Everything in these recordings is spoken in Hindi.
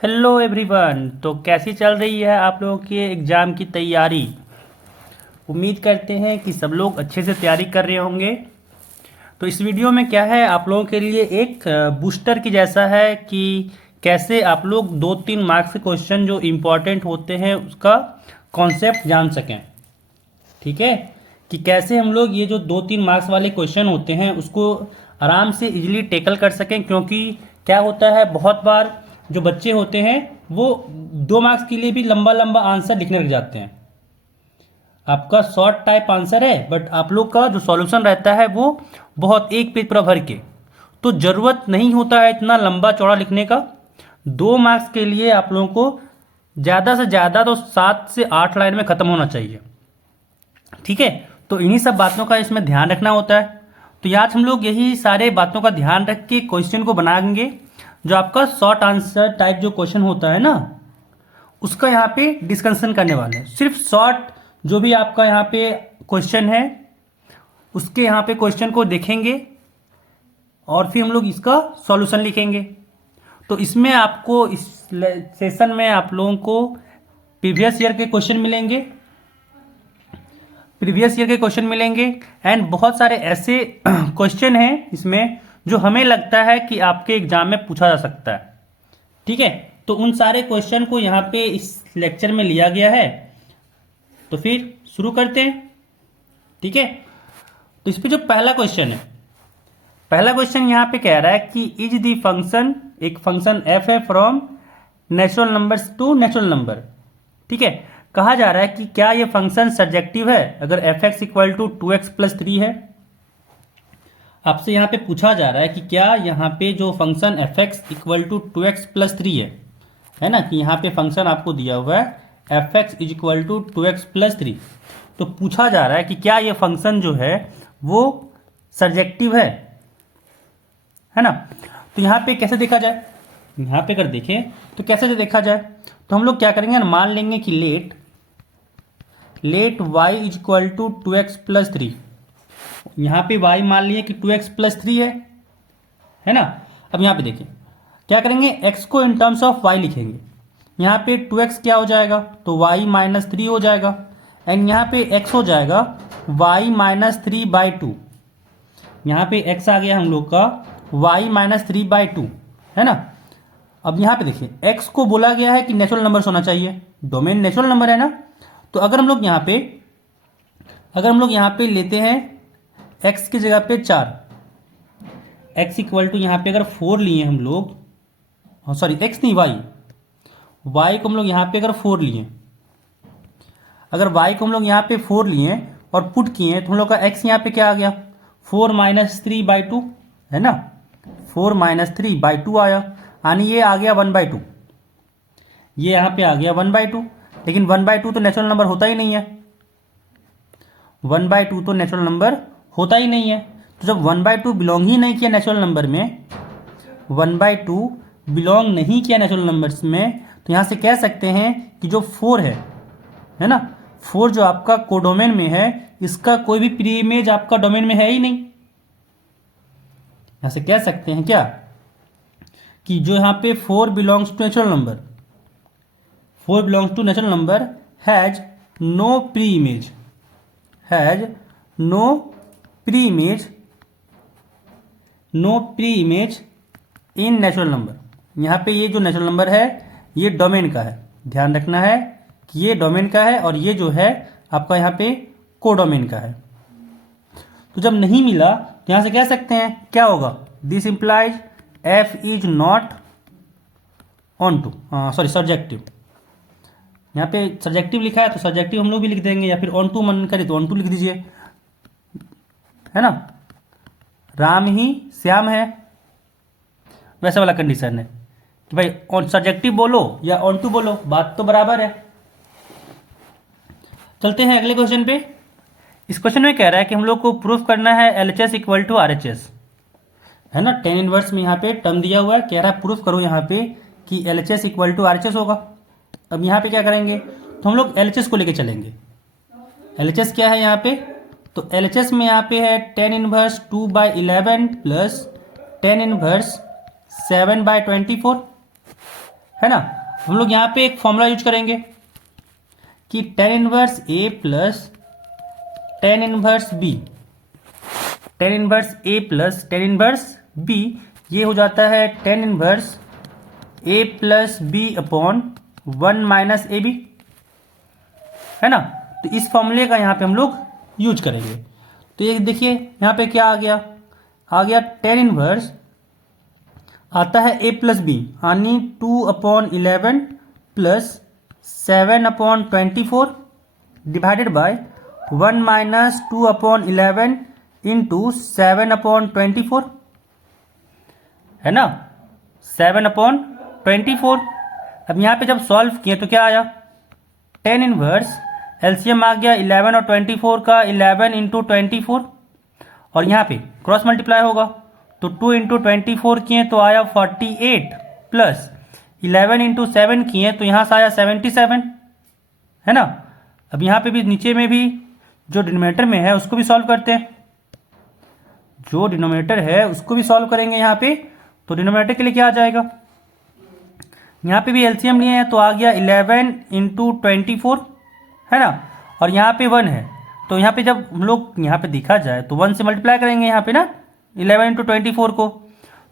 Hello everyone. तो कैसी चल रही है आप लोगों की एग्ज़ाम की तैयारी। उम्मीद करते हैं कि सब लोग अच्छे से तैयारी कर रहे होंगे। तो इस वीडियो में क्या है, आप लोगों के लिए एक बूस्टर की जैसा है कि कैसे आप लोग 2-3 मार्क्स के क्वेश्चन जो इम्पोर्टेंट होते हैं उसका कॉन्सेप्ट जान सकें। ठीक है, कि कैसे हम लोग ये जो 2-3 मार्क्स वाले क्वेश्चन होते हैं उसको आराम से इजीली टेकल कर सकें। क्योंकि क्या होता है, बहुत बार जो बच्चे होते हैं वो 2 मार्क्स के लिए भी लंबा लंबा आंसर लिखने लग जाते हैं। आपका शॉर्ट टाइप आंसर है बट आप लोग का जो सॉल्यूशन रहता है वो बहुत एक पेज पूरा भर के, तो ज़रूरत नहीं होता है इतना लंबा चौड़ा लिखने का। 2 मार्क्स के लिए आप लोगों को ज़्यादा से ज़्यादा तो 7 से 8 लाइन में ख़त्म होना चाहिए। ठीक है, तो इन्हीं सब बातों का इसमें ध्यान रखना होता है। तो आज हम लोग यही सारे बातों का ध्यान रख के क्वेश्चन को बनाएंगे। जो आपका शॉर्ट आंसर टाइप जो क्वेश्चन होता है ना, उसका यहाँ पे डिस्कशन करने वाले हैं। सिर्फ शॉर्ट जो भी आपका यहाँ पे क्वेश्चन है उसके यहाँ पे क्वेश्चन को देखेंगे और फिर हम लोग इसका सॉल्यूशन लिखेंगे। तो इसमें आपको इस सेशन में आप लोगों को प्रीवियस ईयर के क्वेश्चन मिलेंगे, एंड बहुत सारे ऐसे क्वेश्चन हैं इसमें जो हमें लगता है कि आपके एग्जाम में पूछा जा सकता है। ठीक है, तो उन सारे क्वेश्चन को यहाँ पे इस लेक्चर में लिया गया है। तो फिर शुरू करते हैं। ठीक है, तो इस पे जो पहला क्वेश्चन यहाँ पे कह रहा है कि इज द फंक्शन, एक फंक्शन एफ है from natural numbers to natural number. ठीक है, कहा जा रहा है कि क्या ये फंक्शन सर्जेक्टिव है अगर F X equal to 2x+3 है। आपसे यहाँ पे पूछा जा रहा है कि क्या यहाँ पे जो function F X equal to 2x+3 है ना, कि यहाँ पे फंक्शन आपको दिया हुआ है F x is equal to 2x+3। तो पूछा जा रहा है कि क्या ये फंक्शन जो है वो सर्जेक्टिव है ना। तो यहाँ पे कैसे देखा जाए, यहाँ पे अगर देखें तो कैसे देखा जाए, तो हम लोग क्या करेंगे, मान लेंगे कि let y is equal to 2x+3। यहाँ पे y मान लिए कि 2x+3 है ना। अब यहाँ पे देखिए क्या करेंगे, x को इन टर्म्स ऑफ y लिखेंगे। यहाँ पे 2x क्या हो जाएगा, तो y-3 हो जाएगा, एंड यहाँ पे x हो जाएगा y-3/2। यहाँ पे x आ गया हम लोग का y-3/2 है ना। अब यहाँ पे देखिए x को बोला गया है कि नेचुरल नंबर होना चाहिए, डोमेन नेचुरल नंबर है ना। तो अगर हम लोग यहाँ पे लेते हैं x की जगह पे 4, x इक्वल टू यहाँ पे अगर 4 लिए हम लोग, सॉरी x नहीं y को हम लोग यहाँ पे अगर 4 लिए, अगर y को हम लोग यहाँ पे 4 लिए और पुट किए तो हम लोग का x यहाँ पे क्या आ गया, 4-3/2 है ना। 4-3/2 आया, यानी ये आ गया 1/2। ये यहाँ पे आ गया 1/2, लेकिन 1/2 तो नेचुरल नंबर होता ही नहीं है। 1/2 तो नेचुरल नंबर होता ही नहीं है। तो जब 1/2 बिलोंग ही नहीं किया नेचुरल नंबर में, 1/2 बिलोंग नहीं किया नेचुरल नंबर्स में, तो यहाँ से कह सकते हैं कि जो 4 है ना, 4 जो आपका कोडोमेन में है, इसका कोई भी प्री इमेज आपका डोमेन में है ही नहीं। यहाँ से कह सकते हैं क्या कि जो यहाँ पे 4 belongs to natural number has no pre image in natural number. यहाँ पे ये जो नेचुरल नंबर है ये डोमेन का है, ध्यान रखना है कि ये डोमेन का है और ये जो है आपका यहाँ पे कोडोमेन का है। तो जब नहीं मिला तो यहाँ से कह सकते हैं क्या होगा, this implies F is not surjective. यहाँ पे सर्जेक्टिव लिखा है तो सर्जेक्टिव हम लोग भी लिख देंगे, या फिर ऑन टू मन करे तो ऑन टू लिख दीजिए, है ना। राम ही श्याम है, वैसा वाला कंडीशन है कि भाई ऑन सर्जेक्टिव बोलो या ऑन टू बोलो, बात तो बराबर है। चलते हैं अगले क्वेश्चन पे। इस क्वेश्चन में कह रहा है कि हम लोग को प्रूफ करना है LHS इक्वल टू RHS है ना। 10 इनवर्स में यहाँ पे टर्म दिया हुआ है, कह रहा है प्रूफ करो यहाँ पे कि LHS इक्वल टू RHS होगा। अब यहाँ पे क्या करेंगे, तो हम लोग LHS को लेके चलेंगे। LHS क्या है यहाँ पे, तो LHS में यहाँ पे है 10 इनवर्स 2/11 प्लस 10 इनवर्स 7/24 है ना। हम लोग यहाँ पे एक फॉर्मूला यूज करेंगे कि tan inverse A plus tan inverse B, tan inverse A plus tan inverse B, ये हो जाता है tan inverse A plus B upon 1 minus A B, है ना। तो इस फॉर्मूले का यहाँ पे हम लोग यूज करेंगे। तो ये देखिए यहाँ पे क्या आ गया tan इनवर्स आता है A प्लस बी, यानी 2/11 plus 7/24 divided by 1 minus 2/11 into 7/24, है ना, 7/24। अब यहाँ पे जब सॉल्व किए तो क्या आया, tan इनवर्स एलसीएम आ गया 11 और 24 का, 11 इंटू 24, और यहाँ पे क्रॉस मल्टीप्लाई होगा तो 2 इंटू 24 किए तो आया 48 प्लस 11 इंटू 7 किए तो यहाँ से आया 77, है ना। अब यहाँ पे भी नीचे में भी जो डिनोमिनेटर में है उसको भी सॉल्व करते हैं, जो डिनोमिनेटर है उसको भी सॉल्व करेंगे यहाँ पे। तो डिनोमिनेटर के लिए क्या आ जाएगा, यहाँ पे भी एलसीएम लिए हैं तो आ गया 11 इंटू 24, है ना, और यहाँ पे 1 है तो यहाँ पे जब हम लोग यहाँ पे देखा जाए तो 1 से मल्टीप्लाई करेंगे यहाँ पे ना 11 इंटू 24 को,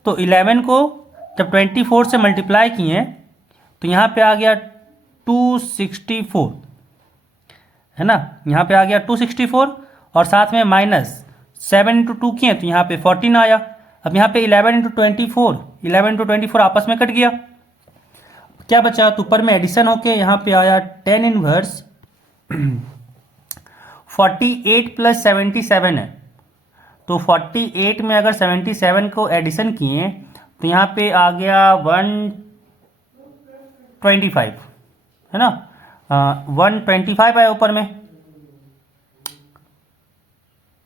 तो 11 को जब 24 से मल्टीप्लाई किए तो यहाँ पे आ गया 264, है ना, यहाँ पे आ गया 264 और साथ में माइनस 7 इंटू 2 किए तो यहाँ पे 14 आया। अब यहाँ पे 11 इंटू 24 आपस में कट गया, क्या बचा, तो ऊपर में एडिशन होके यहाँ पे आया tan इनवर्स 48 प्लस 77 है, तो 48 में अगर 77 को एडिशन किए तो यहाँ पे आ गया 125, है ना, 125 आया ऊपर में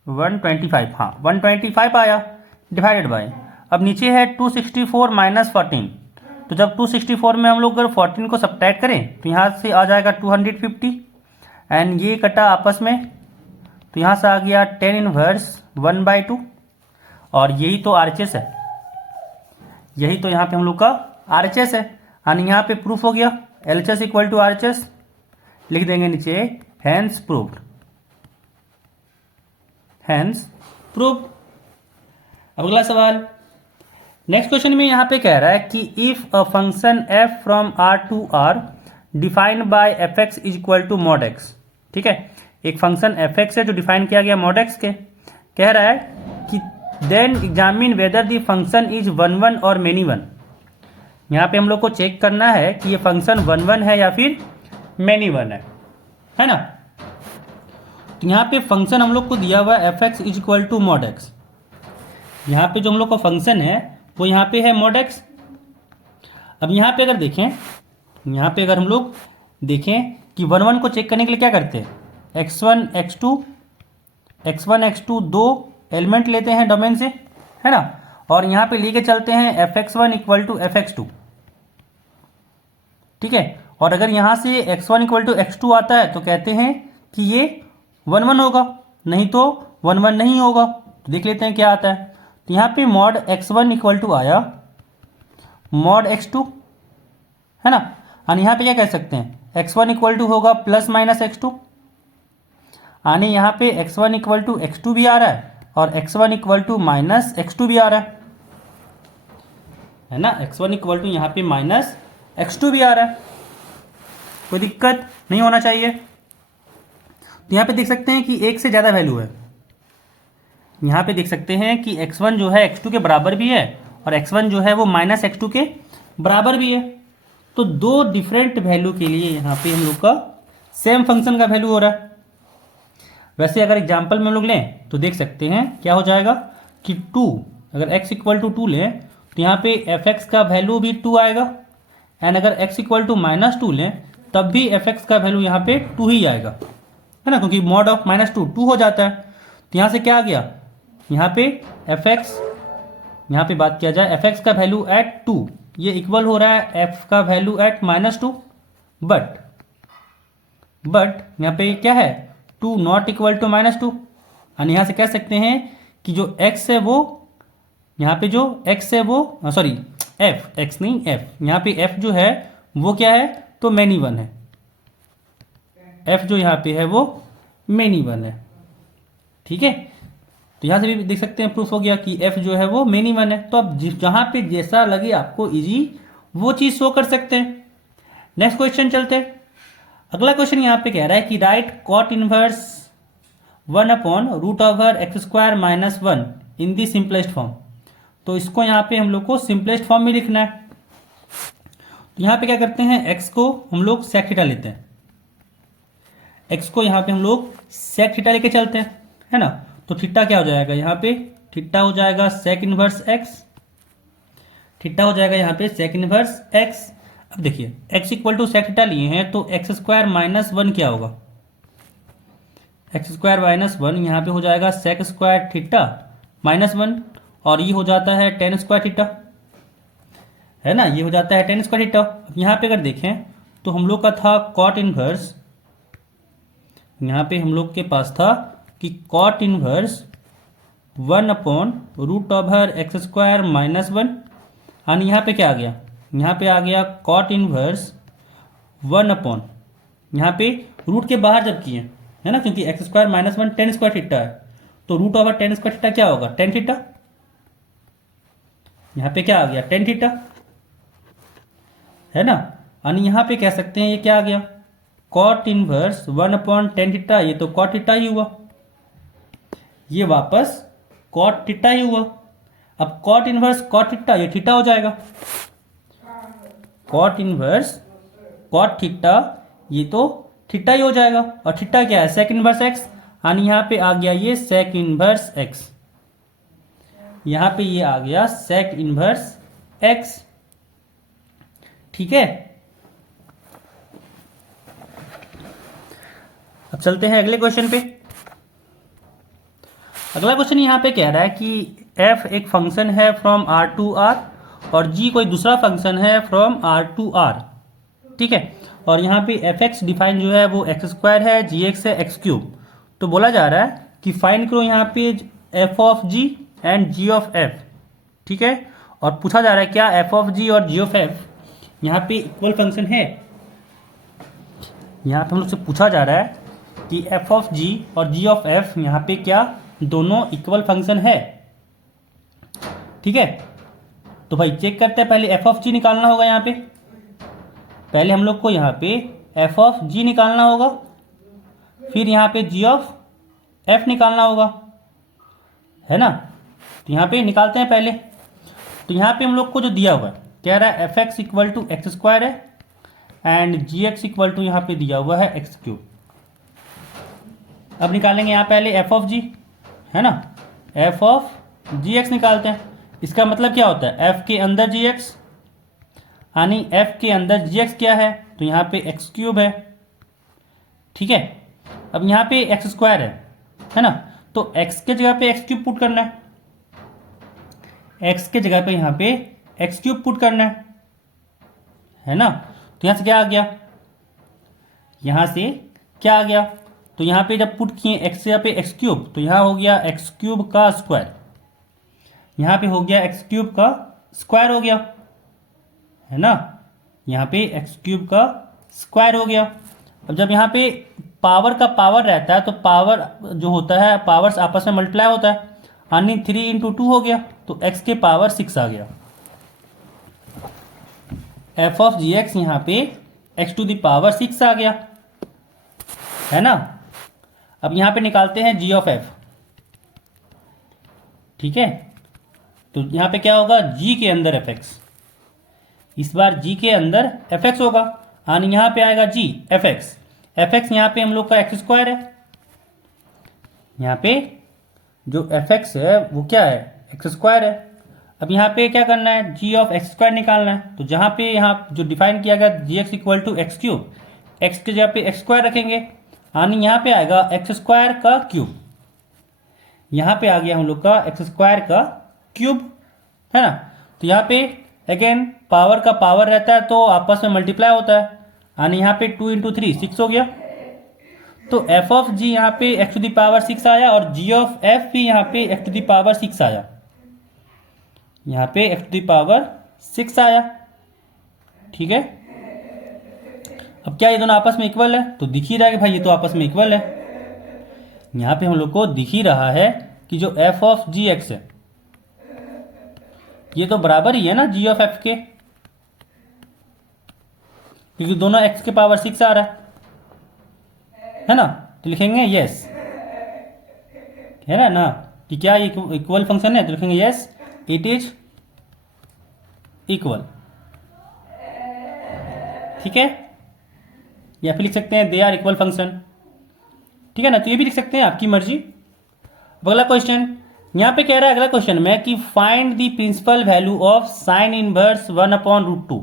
125, हाँ 125 आया डिवाइडेड बाय, अब नीचे है 264 माइनस 14, तो जब 264 में हम लोग अगर 14 को सब्ट्रैक्ट करें तो यहाँ से आ जाएगा 250 एंड ये कटा आपस में, तो यहाँ से आ गया tan इनवर्स 1/2, और यही तो RHS है, यही तो यहाँ पे हम लोग का RHS है, यानी यहाँ पे प्रूफ हो गया LHS इक्वल टू RHS, लिख देंगे नीचे हैंस प्रूव्ड, हैंस प्रूव्ड। अब अगला सवाल, नेक्स्ट क्वेश्चन में यहाँ पे कह रहा है कि if a function f from R to R defined by fx is equal to mod x, ठीक है, एक फंक्शन fx है जो डिफाइन किया गया mod x के, कह रहा है कि then examine whether the function is 1 और मेनी 1। यहाँ पे हम लोग को चेक करना है कि ये फंक्शन 1 है या फिर मेनी 1 है ना। तो यहाँ पे फंक्शन हम लोग को दिया हुआ है fx is equal to mod x, यहाँ पे जो हम लोग का फंक्शन है वो यहाँ पे है mod x। अब यहाँ पे अगर देखें, यहाँ पे अगर हम लोग देखें कि 1 को चेक करने के लिए क्या करते हैं, x1 x2 दो एलिमेंट लेते हैं डोमेन से, है ना, और यहाँ पे लेके चलते हैं fx1 इक्वल टू fx2, ठीक है, और अगर यहाँ से x1 इक्वल टू x2 आता है तो कहते हैं कि ये 1 होगा, नहीं तो 1 नहीं होगा। तो देख लेते हैं क्या आता है, तो यहाँ पे मॉड x1 इक्वल टू आया मॉड x2, है ना, यानी यहाँ पे क्या कह सकते हैं x1 इक्वल टू होगा प्लस माइनस x2, यानी यहाँ पे x1 इक्वल टू x2 भी आ रहा है और x1 equal to minus x2 भी आ रहा है ना, x1 इक्वल टू यहाँ पे माइनस x2 भी आ रहा है, कोई दिक्कत नहीं होना चाहिए। तो यहाँ पे देख सकते हैं कि एक से ज़्यादा वैल्यू है, यहाँ पे देख सकते हैं कि x1 जो है x2 के बराबर भी है और x1 जो है वो माइनस x2 के बराबर भी है, तो दो डिफरेंट वैल्यू के लिए यहाँ पे हम लोग का सेम फंक्शन का वैल्यू हो रहा है। वैसे अगर एग्जाम्पल में हम लोग लें तो देख सकते हैं क्या हो जाएगा कि 2, अगर x इक्वल टू 2 लें तो यहाँ पे fx का वैल्यू भी 2 आएगा, एंड अगर x इक्वल टू माइनस 2 लें तब भी fx का वैल्यू यहाँ पे 2 ही आएगा, है ना, क्योंकि मॉड ऑफ माइनस 2 हो जाता है। तो यहाँ से क्या आ गया, यहाँ पे fx, यहाँ पे बात किया जाए fx का वैल्यू एट 2, ये इक्वल हो रहा है f का वैल्यू एट -2, बट यहाँ पे क्या है 2 नॉट इक्वल टू -2, यानी यहाँ से कह सकते हैं कि जो x है वो, यहाँ पे जो x है वो सॉरी f, x नहीं f, यहाँ पे f जो है वो क्या है, तो मैनी वन है। एफ जो यहाँ पे है वो मैनी वन है। ठीक है, तो यहाँ से भी देख सकते हैं प्रूफ हो गया कि एफ जो है वो मैनी वन है। तो अब जहाँ पे जैसा लगे आपको इजी वो चीज़ शो कर सकते हैं। नेक्स्ट क्वेश्चन चलते हैं। अगला क्वेश्चन यहाँ पे कह रहा है कि राइट कॉट इनवर्स 1/√x² - 1 इन दी सिंपलेस्ट फॉर्म। तो इसको यहाँ पे हम लोग को सिंपलेस्ट फॉर्म में लिखना है। तो यहाँ पे क्या करते हैं, x को हम लोग सेक थीटा लेते हैं। x को यहाँ पे हम लोग सेक थीटा लेके चलते हैं, है ना। तो थीटा क्या हो जाएगा, यहाँ पे थीटा हो जाएगा सेक इनवर्स x, थीटा हो जाएगा यहाँ पे सेक इनवर्स x। अब देखिए x equal to sec theta लिए हैं, तो x² - 1 क्या होगा, x² - 1 यहाँ पे हो जाएगा सेक स्क्वायर थीटा -1, और ये हो जाता है टेन स्क्वायर थीटा, है ना, ये हो जाता है टेन स्क्वायर थीटा। अब यहाँ पे अगर देखें तो हम लोग का था कॉट इनवर्स, यहाँ पे हम लोग के पास था कि कॉट इनवर्स 1/√x² - 1, और यहाँ पे क्या आ गया, यहाँ पे आ गया कॉट इनवर्स 1 यहाँ पे रूट के बाहर जब किए, है ना, क्योंकि x² - 1 टेन स्क्वायर थीटा है, तो √10 स्क्वायर थीटा क्या होगा, टेन थीटा। यहाँ पे क्या आ गया, टेन थीटा, है ना। और यहाँ पे कह सकते हैं ये क्या आ गया, कॉट इनवर्स 1/10 थीटा, ये तो कॉट थीटा ही हुआ, ये वापस कॉट थीटा ही हुआ। अब कॉट इनवर्स कॉट थीटा, ये थीटा हो जाएगा, कॉट इनवर्स कॉट थीटा, ये तो थीटा ही हो जाएगा। और थीटा क्या है, सेक इनवर्स एक्स, और यहाँ पे आ गया ये सेक इनवर्स एक्स, यहाँ पे ये आ गया सेक इनवर्स एक्स। ठीक है, अब चलते हैं अगले क्वेश्चन पे। अगला क्वेश्चन यहाँ पे कह रहा है कि f एक फंक्शन है फ्रॉम r टू r, और g कोई दूसरा फंक्शन है फ्रॉम r टू r। ठीक है, और यहाँ पे fx डिफाइन जो है वो x² है, gx है x³। तो बोला जा रहा है कि फाइंड करो यहाँ पे f of g and g of f। ठीक है, और पूछा जा रहा है क्या f ऑफ g और g ऑफ f यहाँ पे इक्वल फंक्शन है। यहाँ पे हम लोग से पूछा जा रहा है कि f ऑफ g और g ऑफ f यहाँ पे क्या दोनों इक्वल फंक्शन है। ठीक है, तो भाई चेक करते हैं, पहले f ऑफ g निकालना होगा। यहाँ पे पहले हम लोग को यहाँ पे f ऑफ g निकालना होगा, फिर यहाँ पे g ऑफ f निकालना होगा, है ना। तो यहाँ पे निकालते हैं पहले। तो यहाँ पे हम लोग को जो दिया हुआ है, कह रहा है fx इक्वल टू x² है, एंड gx इक्वल टू यहाँ पे दिया हुआ है x³। अब निकालेंगे यहाँ पहले f ऑफ g, है ना, f ऑफ gx निकालते हैं। इसका मतलब क्या होता है, f के अंदर gx, यानी f के अंदर gx क्या है, तो यहाँ पे x³ है। ठीक है, अब यहाँ पे x² है ना, तो x के जगह पे x³ पुट करना है, x के जगह पे यहाँ पे x³ पुट करना है ना। तो यहाँ से क्या आ गया, यहाँ से क्या आ गया, तो यहाँ पे जब पुट किए x जगह पे x³, तो यहाँ हो गया x³ का स्क्वायर, यहाँ पे हो गया x³ का स्क्वायर हो गया, है ना, यहाँ पे x³ का स्क्वायर हो गया। अब जब यहाँ पे पावर का पावर रहता है, तो पावर जो होता है पावर्स आपस में मल्टीप्लाई होता है, यानी 3 × 2 हो गया, तो x के पावर 6 आ गया। f ऑफ gx यहाँ पे x⁴ 6 आ गया, है ना। अब यहाँ पे निकालते हैं g ऑफ f। ठीक है, तो यहाँ पे क्या होगा, g के अंदर fx, इस बार g के अंदर fx होगा, यानी यहाँ पे आएगा g fx। fx यहाँ पे हम लोग का x² है, यहाँ पे जो fx है वो क्या है, x² है। अब यहाँ पे क्या करना है, g ऑफ x² निकालना है। तो जहाँ पे यहाँ जो डिफाइन किया गया gx equal to x³, x के जगह पे x² रखेंगे, यानी यहाँ पे आएगा x² का क्यूब, यहाँ पे आ गया हम लोग का x² का क्यूब, है ना। तो यहाँ पे अगेन पावर का पावर रहता है तो आपस में मल्टीप्लाई होता है, यानी यहाँ पे 2 × 3 6 हो गया। तो f ऑफ g यहाँ पे x⁴ आया, और g ऑफ f भी यहाँ पे x⁴ आया, यहाँ पे x⁴ आया। ठीक है, अब क्या ये दोनों आपस में इक्वल है? तो दिख ही रहा है कि भाई ये तो आपस में इक्वल है। यहाँ पे हम लोग को दिख ही रहा है कि जो एफ ऑफ जी एक्स है ये तो बराबर ही है ना जी ऑफ एफ के, क्योंकि दोनों एक्स के पावर 6 आ रहा है ना। तो लिखेंगे यस, है ना कि क्या ये इक्वल फंक्शन है, तो लिखेंगे यस इट इज इक्वल। ठीक है, या फिर लिख सकते हैं दे आर इक्वल फंक्शन। ठीक है ना, तो ये भी लिख सकते हैं, आपकी मर्जी। अगला क्वेश्चन यहाँ पे कह रहा है, अगला क्वेश्चन में कि find the principal value of sine inverse 1/√2,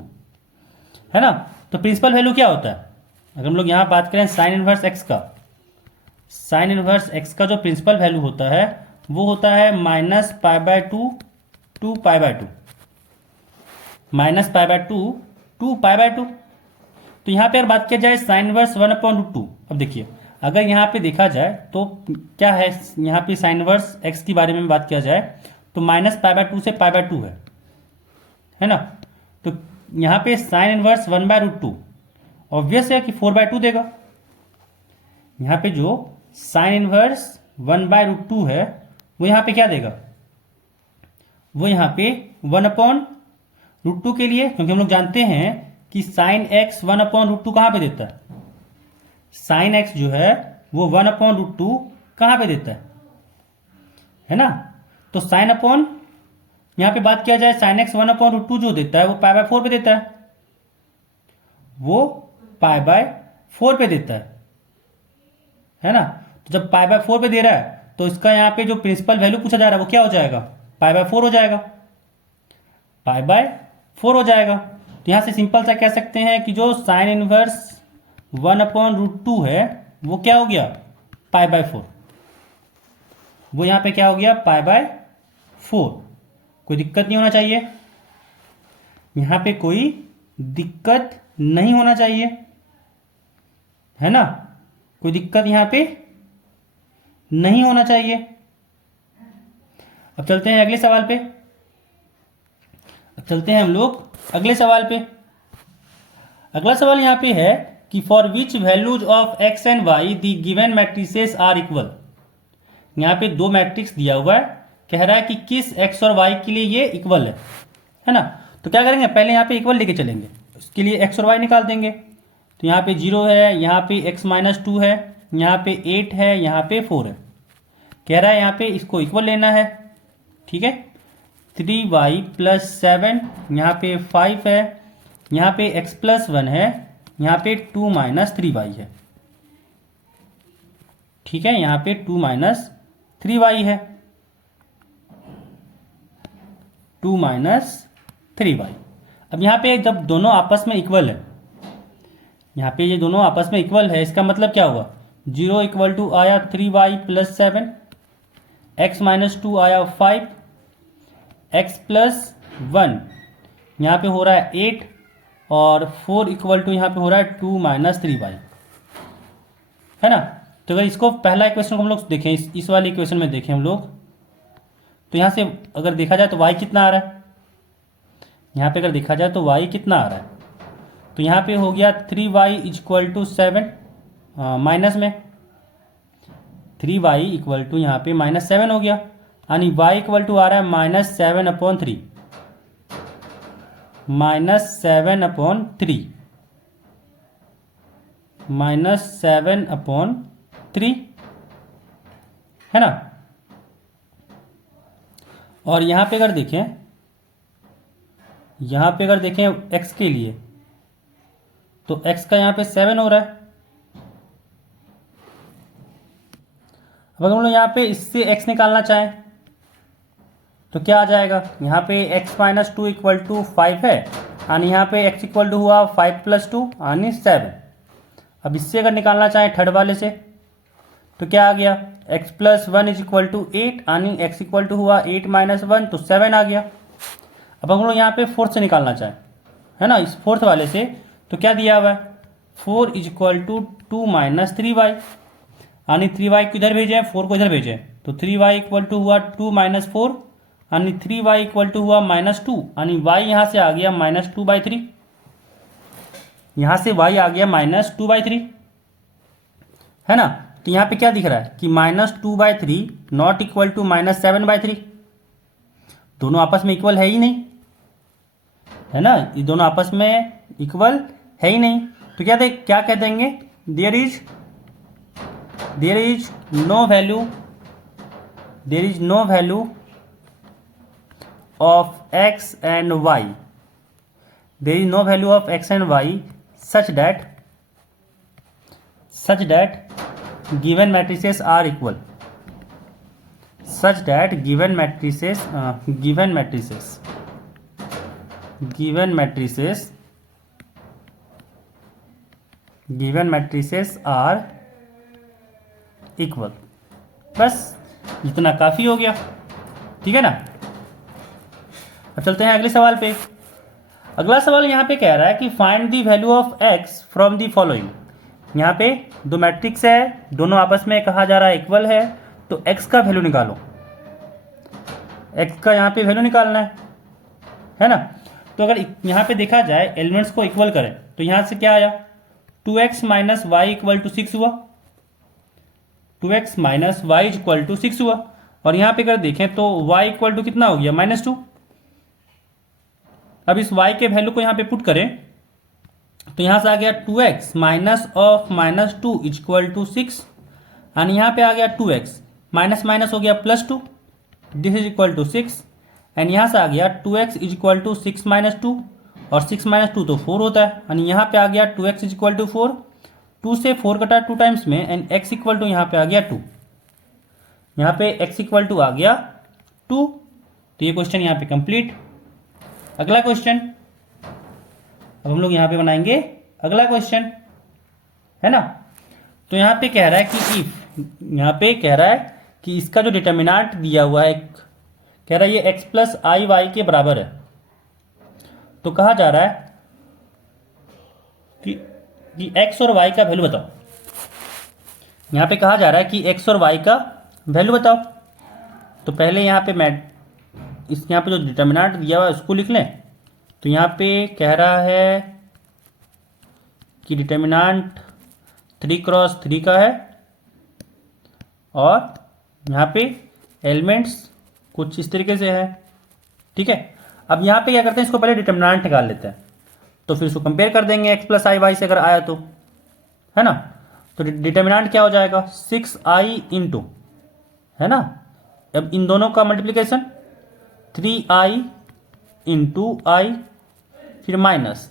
है ना। तो प्रिंसिपल वैल्यू क्या होता है? अगर हम लोग यहाँ बात करें साइन इनवर्स एक्स का, साइन इनवर्स एक्स का जो प्रिंसिपल वैल्यू होता है वो होता है -π/2 टू π/2, -π/2 टू π/2। तो यहाँ पे अगर बात किया जाए साइन इनवर्स 1/√2, अब देखिए अगर यहाँ पे देखा जाए तो क्या है, यहाँ पे साइन इनवर्स एक्स के बारे में बात किया जाए तो -π/2 से π/2 है ना। तो यहाँ पे साइन इनवर्स 1/√2 ऑब्वियस है कि 4/2 देगा। यहाँ पे जो साइन इनवर्स 1/√2 है वो यहाँ पे क्या देगा, वो यहाँ पे 1/√2 के लिए, क्योंकि हम लोग जानते हैं कि साइन एक्स 1/√2 कहाँ पे देता है, साइन एक्स जो है वो 1/√2 कहाँ पे देता है ना। तो साइन अपॉन, यहाँ पे बात किया जाए साइन एक्स 1/√2 जो देता है वो π/4 पे देता है, वो π/4 पे देता है ना। तो जब π/4 पे दे रहा है तो इसका यहाँ पे जो प्रिंसिपल वैल्यू पूछा जा रहा है वो क्या हो जाएगा, π/4 हो जाएगा, π/4 हो जाएगा। तो यहाँ से सिंपल सा कह सकते हैं कि जो साइन इनवर्स 1/√2 है वो क्या हो गया, π/4, वो यहाँ पे क्या हो गया, π/4। कोई दिक्कत नहीं होना चाहिए, यहाँ पे कोई दिक्कत नहीं होना चाहिए, है ना, कोई दिक्कत यहाँ पे नहीं होना चाहिए। अब चलते हैं अगले सवाल पे, अब चलते हैं हम लोग अगले सवाल पे। अगला सवाल यहाँ पे है कि for which values of X and Y the given matrices are equal. यहाँ पे दो मैट्रिक्स दिया हुआ है, कह रहा है कि किस एक्स और वाई के लिए ये इक्वल है ना। तो क्या करेंगे, पहले यहाँ पे इक्वल लेके चलेंगे, उसके लिए एक्स और वाई निकाल देंगे। तो यहाँ पे 0 है, यहाँ पे x-2 है, यहाँ पे 8 है, यहाँ पे 4 है। कह रहा है यहाँ पे इसको इक्वल लेना है, ठीक है। 3y + 7, यहाँ पे 5 है, यहाँ पे x + 1 है, यहाँ पे 2 - 3y है, ठीक है। यहाँ पे 2 - 3y है, 2 - 3y। अब यहाँ पे जब दोनों आपस में इक्वल है, यहाँ पे ये दोनों आपस में इक्वल है, इसका मतलब क्या हुआ, 0 = आया 3y + 7, x-2 आया 5, x + 1 यहाँ पे हो रहा है 8 और 4 = यहाँ पे हो रहा है 2 - 3y, है ना। तो अगर इसको पहला इक्वेशन को हम लोग देखें, इस वाले इक्वेशन में देखें हम लोग, तो यहाँ से अगर देखा जाए तो y कितना आ रहा है, यहाँ पे अगर देखा जाए तो y कितना आ रहा है, तो यहाँ पे हो गया 3y = 7, माइनस में 3y = यहाँ पे -7 हो गया, यानी y = आ रहा है -7/3, -7/3 है ना। और यहाँ पे अगर देखें, यहाँ पे अगर देखें x के लिए, तो x का यहाँ पे 7 हो रहा है। अब अगर हम लोग यहाँ पे इससे x निकालना चाहें तो क्या आ जाएगा, यहाँ पे x-2 = 5 है, यानी यहाँ पे x = हुआ 5 + 2 यानी 7। अब इससे अगर निकालना चाहें थर्ड वाले से तो क्या आ गया, x + 1 = 8, यानी x = हुआ 8 - 1 तो 7 आ गया। अब हम लोग यहाँ पे फोर्थ से निकालना चाहें, है ना, इस फोर्थ वाले से, तो क्या दिया हुआ है, 4 = 2 - 3y, यानी 3y को इधर भेजें, 4 को इधर भेजें, तो 3y = हुआ 2 - 4, यानी 3y = हुआ -2, यानी y यहाँ से आ गया -2/3, यहाँ से y आ गया -2/3, है ना। तो यहाँ पे क्या दिख रहा है कि -2/3 नॉट इक्वल टू -7/3, दोनों आपस में इक्वल है ही नहीं, है ना, ये दोनों आपस में इक्वल है ही नहीं। तो क्या कह देंगे, there is no value of x and y, there is no value of x and y such that given matrices are equal, such that given matrices are equal। बस इतना काफ़ी हो गया, ठीक है ना। अब चलते हैं अगले सवाल पे। अगला सवाल यहाँ पे कह रहा है कि find the value of x from the following. यहाँ पे दो मैट्रिक्स है, दोनों आपस में कहा जा रहा है इक्वल है, तो x का वैल्यू निकालो, x का यहाँ पे वैल्यू निकालना है ना। तो अगर यहाँ पे देखा जाए एलिमेंट्स को इक्वल करें तो यहाँ से क्या आया, 2x minus Y equal to 6 हुआ, 2x minus Y equal to 6 हुआ। और यहाँ पे अगर देखें तो y इक्वल टू कितना हो गया, -2। अब इस y के वैल्यू को यहाँ पे पुट करें तो यहाँ से आ गया 2x minus of -2 equal to 6, और यहाँ पे आ गया 2x माइनस माइनस हो गया +2, this is equal to 6, and यहाँ से आ गया 2x is equal to 6 minus 2, और 6 माइनस 2 तो 4 होता है, और यहाँ पे आ गया 2x इज इक्वल टू 4, 2 से 4 कटा 2 टाइम्स में, एंड x इक्वल टू यहाँ पे आ गया 2, यहाँ पे x इक्वल टू आ गया 2। तो ये क्वेश्चन यहाँ पे कंप्लीट। अगला क्वेश्चन, अब हम लोग यहाँ पे बनाएंगे अगला क्वेश्चन, है ना। तो यहाँ पे कह रहा है कि यहाँ पे कह रहा है कि इसका जो डिटर्मिनेंट दिया हुआ है, कह रहा है ये x प्लस आई वाई के बराबर है। तो कहा जा रहा है कि x और y का वैल्यू बताओ। यहाँ पे कहा जा रहा है कि x और y का वैल्यू बताओ। तो पहले यहाँ पे यहाँ पे जो डिटर्मिनेंट दिया हुआ है उसको लिख लें। तो यहाँ पे कह रहा है कि डिटर्मिनेंट 3×3 का है, और यहाँ पे एलिमेंट्स कुछ इस तरीके से है, ठीक है। अब यहाँ पे क्या करते हैं, इसको पहले डिटर्मिनेंट निकाल लेते हैं, तो फिर इसको कंपेयर कर देंगे x प्लस आई वाई से अगर आया तो, है ना। तो डिटर्मिनेंट क्या हो जाएगा, 6i इंटू, है ना। अब इन दोनों का मल्टीप्लिकेशन 3i इंटू आई, फिर माइनस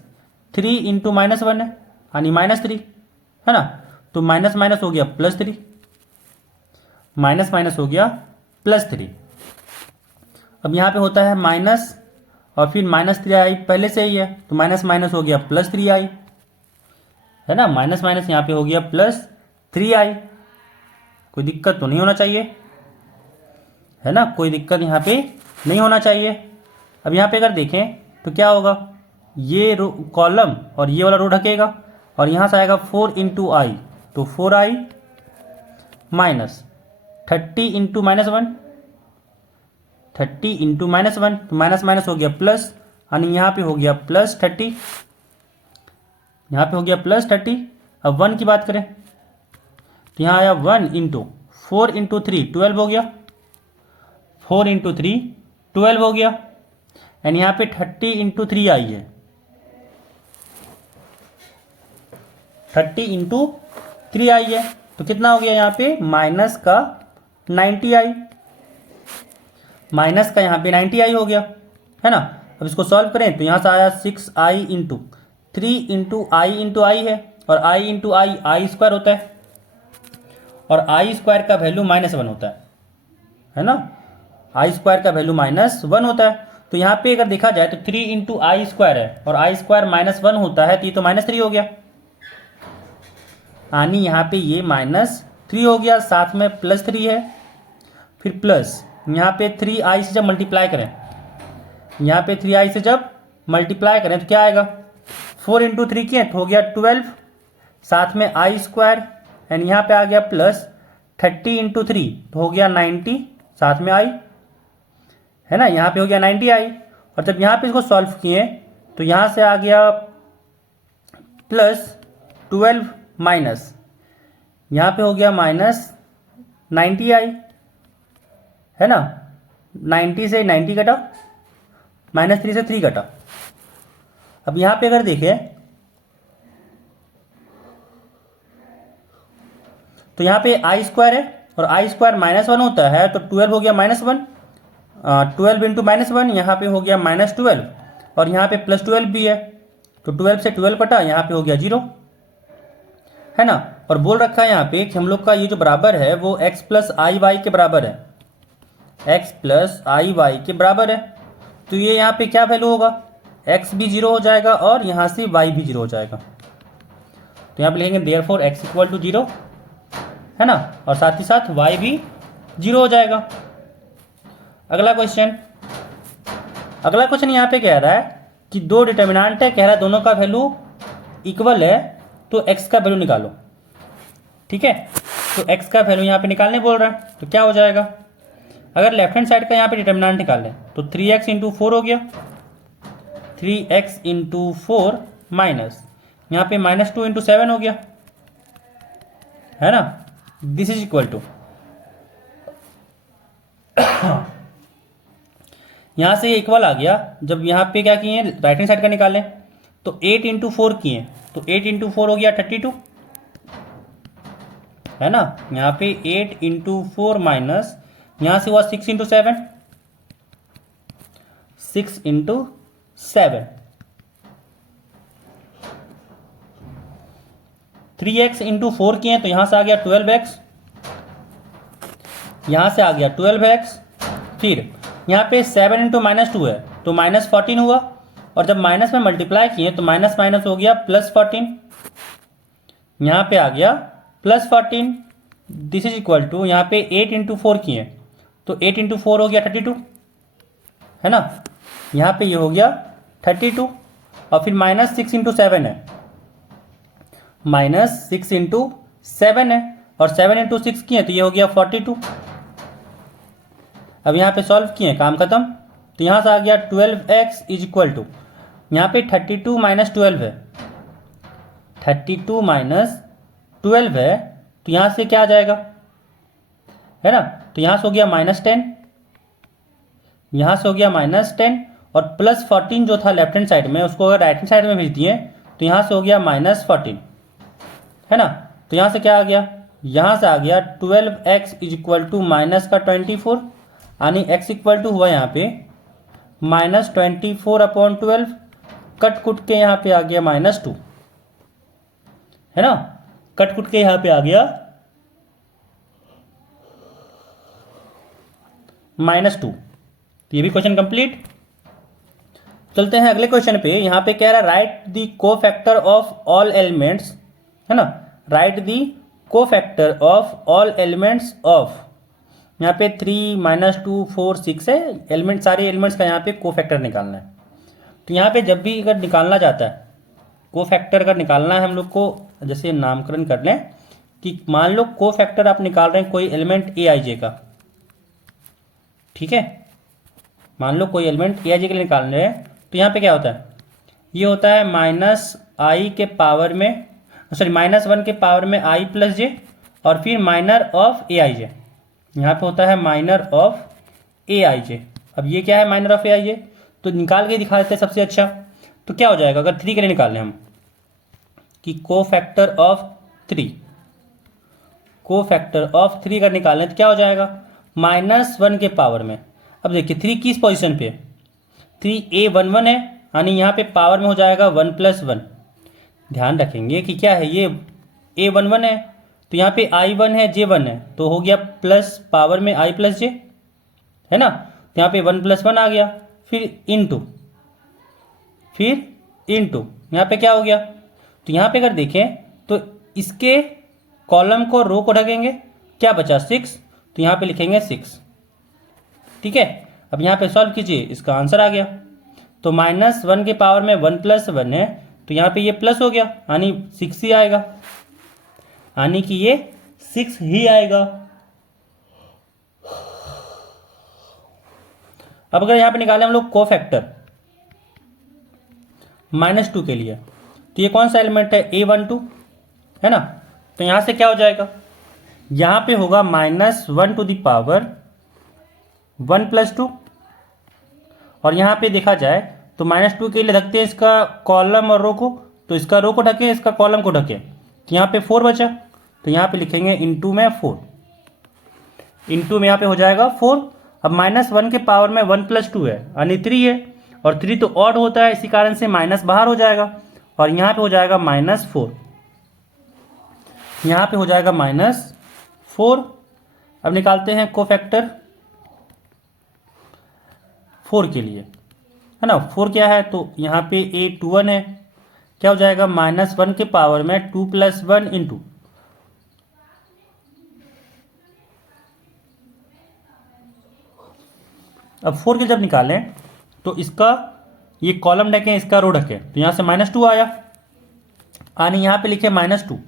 3 इंटू -1 है, यानी -3, है ना। तो माइनस माइनस हो गया +3, माइनस माइनस हो गया +3। अब यहाँ पे होता है माइनस, और फिर -3i पहले से ही है, तो माइनस माइनस हो गया +3i, है ना। माइनस माइनस यहाँ पे हो गया +3i। कोई दिक्कत तो नहीं होना चाहिए, है ना, कोई दिक्कत यहाँ पे नहीं होना चाहिए। अब यहाँ पे अगर देखें तो क्या होगा, ये रो कॉलम और ये वाला रो ढकेगा, और यहाँ से आएगा 4 इंटू आई, तो 4i माइनस 30 इंटू -1, 30 इंटू -1, तो माइनस माइनस हो गया प्लस, यानी यहाँ पे हो गया +30, यहाँ पे हो गया +30। अब 1 की बात करें तो यहाँ आया 1 इंटू 4 इंटू 3 12 हो गया, 4 इंटू 3 12 हो गया, एंड यहाँ पे 30 इंटू 3 आई है, 30 इंटू 3 आई है, तो कितना हो गया यहाँ पे माइनस का 90i, माइनस का यहाँ पे 90i हो गया, है ना। अब इसको सॉल्व करें तो यहाँ से आया 6i इंटू 3 इंटू आई है, और i इंटू आई स्क्वायर होता है, और आई स्क्वायर का वैल्यू -1 होता है ना। आई स्क्वायर का वैल्यू -1 होता है। तो यहाँ पे अगर देखा जाए तो 3 इंटू आई स्क्वायर है, और आई स्क्वायर -1 होता है, तो ये तो -3 हो गया, यानी यहाँ पे ये -3 हो गया, साथ में +3 है, फिर प्लस यहाँ पे 3i से जब मल्टीप्लाई करें, यहाँ पे 3i से जब मल्टीप्लाई करें तो क्या आएगा, 4 इंटू 3 किए तो हो गया 12, साथ में आई स्क्वायर, एंड यहाँ पे आ गया प्लस 30 इंटू 3 तो हो गया 90, साथ में आई, है ना, यहाँ पे हो गया 90i। और जब यहाँ पे इसको सॉल्व किए तो यहाँ से आ गया प्लस 12 माइनस, यहाँ पे हो गया माइनस 90 आई, है ना। 90 से 90 कटा, -3 से 3 कटा। अब यहाँ पे अगर देखें तो यहाँ पे आई स्क्वायर है और आई स्क्वायर -1 होता है, तो 12 हो गया -1, 12 इंटू -1 यहाँ पे हो गया -12 और यहाँ पे +12 भी है, तो 12 से 12 कटा, यहाँ पे हो गया 0, है ना। और बोल रखा है यहाँ पे कि हम लोग का ये जो बराबर है वो x प्लस आई वाई के बराबर है, x प्लस आई वाई के बराबर है। तो ये यहाँ पे क्या वैल्यू होगा, x भी 0 हो जाएगा और यहाँ से y भी 0 हो जाएगा। तो यहाँ पे लिखेंगे देयरफॉर x इक्वल टू 0, है ना, और साथ ही साथ y भी 0 हो जाएगा। अगला क्वेश्चन यहाँ पे कह रहा है कि दो डिटर्मिनेंट है, कह रहा है दोनों का वैल्यू इक्वल है, तो x का वैल्यू निकालो। ठीक है, तो x का वैल्यू यहाँ पे निकालने बोल रहा है, तो क्या हो जाएगा, अगर लेफ्ट हैंड साइड का यहाँ पे डिटर्मिनेंट निकाल लें तो 3x इंटू 4 हो गया, 3x इंटू 4 माइनस यहाँ पे -2 इंटू 7 हो गया, है ना। दिस इज इक्वल टू, यहाँ से ये इक्वल आ गया। जब यहाँ पे क्या किए राइट हैंड साइड का निकालें तो 8 इंटू 4 किए, तो 8 इंटू 4 हो गया 32, है ना। यहाँ पे 8 इंटू 4 माइनस यहाँ से हुआ 6 इंटू 7, 6 इंटू 7, 3x इंटू 4 किए तो यहाँ से आ गया 12x, यहाँ से आ गया 12x, फिर यहाँ पे 7 इंटू -2 है तो -14 हुआ, और जब माइनस में मल्टीप्लाई किए तो माइनस माइनस हो गया +14, यहाँ पे आ गया +14। दिस इज इक्वल टू, यहाँ पे 8 इंटू 4 किए तो 8 इंटू 4 हो गया 32, है ना। यहाँ पे ये हो गया 32 और फिर -6 इंटू 7 है, -6 इंटू 7 है, और 7 इंटू 6 किए तो ये हो गया 42। अब यहाँ पे सॉल्व किए, काम खत्म। तो यहाँ से आ गया 12x इज इक्वल टू, यहाँ पे 32 माइनस 12 है, 32 माइनस 12 है, तो यहाँ से क्या आ जाएगा, है ना। तो यहाँ से हो गया -10, यहाँ से हो गया -10 और +14 जो था लेफ्ट हैंड साइड में उसको अगर राइट हैंड साइड में भेज दिए तो यहाँ से हो गया -14, है ना। तो यहाँ से क्या आ गया, यहाँ से आ गया 12x is equal to minus का 24, यानी x इक्वल टू हुआ यहाँ पे -24/12, कट कुट के यहाँ पे आ गया -2, है ना, कट कुट के यहाँ पे आ गया -2। तो ये भी क्वेश्चन कंप्लीट। चलते हैं अगले क्वेश्चन पे। यहाँ पे कह रहा है right the cofactor of all elements, है ना, right the cofactor of all elements of, यहाँ पे 3 -2 4 6 है, एलिमेंट सारे एलिमेंट्स का यहाँ पे कोफैक्टर निकालना है। तो यहाँ पे जब भी अगर निकालना चाहता है कोफैक्टर अगर निकालना है हम लोग को, जैसे नामकरण कर लें कि मान लो कोफैक्टर आप निकाल रहे हैं कोई एलिमेंट aij का, ठीक है, मान लो कोई एलिमेंट aij के लिए निकाल रहे हैं, तो यहाँ पे क्या होता है, ये होता है -1 के पावर में i प्लस j और फिर माइनर ऑफ aij, यहाँ पे होता है माइनर ऑफ aij। अब ये क्या है माइनर ऑफ aij, तो निकाल के दिखा देते हैं सबसे अच्छा। तो क्या हो जाएगा अगर 3 के लिए निकाल लें हम कि कोफैक्टर ऑफ 3 अगर निकालें तो क्या हो जाएगा -1 के पावर में। अब देखिए 3 किस पोजीशन पे है, 3a11 है, यानी यहाँ पे पावर में हो जाएगा 1 + 1। ध्यान रखेंगे कि क्या है ये a11 है, तो यहाँ पे i1 है j1 है, तो हो गया प्लस पावर में i प्लस j, है ना। तो यहाँ पे 1 + 1 आ गया, फिर इंटू यहाँ पे क्या हो गया, तो यहाँ पे अगर देखें तो इसके कॉलम को रो को ढकेंगे, क्या बचा 6, तो यहाँ पे लिखेंगे 6, ठीक है। अब यहाँ पे सॉल्व कीजिए, इसका आंसर आ गया। तो -1 के पावर में 1 + 1 है, तो यहाँ पे ये प्लस हो गया, यानी 6 ही आएगा, यानी कि ये 6 ही आएगा। अब अगर यहाँ पे निकाले हम लोग कोफैक्टर -2 के लिए, तो ये कौन सा एलिमेंट है, A12 है ना। तो यहाँ से क्या हो जाएगा, यहाँ पे होगा -1 टू द पावर 1 + 2, और यहाँ पे देखा जाए तो -2 के लिए रखते हैं इसका कॉलम और रो को, तो इसका रो को ढके, इसका कॉलम को ढके, तो यहाँ पे 4 बचा, तो यहाँ पे लिखेंगे इंटू में 4, इंटू में यहाँ पे हो जाएगा 4। अब -1 के पावर में 1 + 2 है यानी 3 है, और 3 तो ऑड होता है, इसी कारण से माइनस बाहर हो जाएगा, और यहाँ पे हो जाएगा -4, यहाँ पे हो जाएगा -4। अब निकालते हैं कोफैक्टर 4 के लिए, है ना। 4 क्या है, तो यहाँ पे A21 है, क्या हो जाएगा, -1 के पावर में 2 + 1 इंटू, अब 4 के जब निकालें तो इसका ये कॉलम ढकें, इसका रो ढकें, तो यहाँ से -2 आया, यानी यहाँ पे लिखे -2।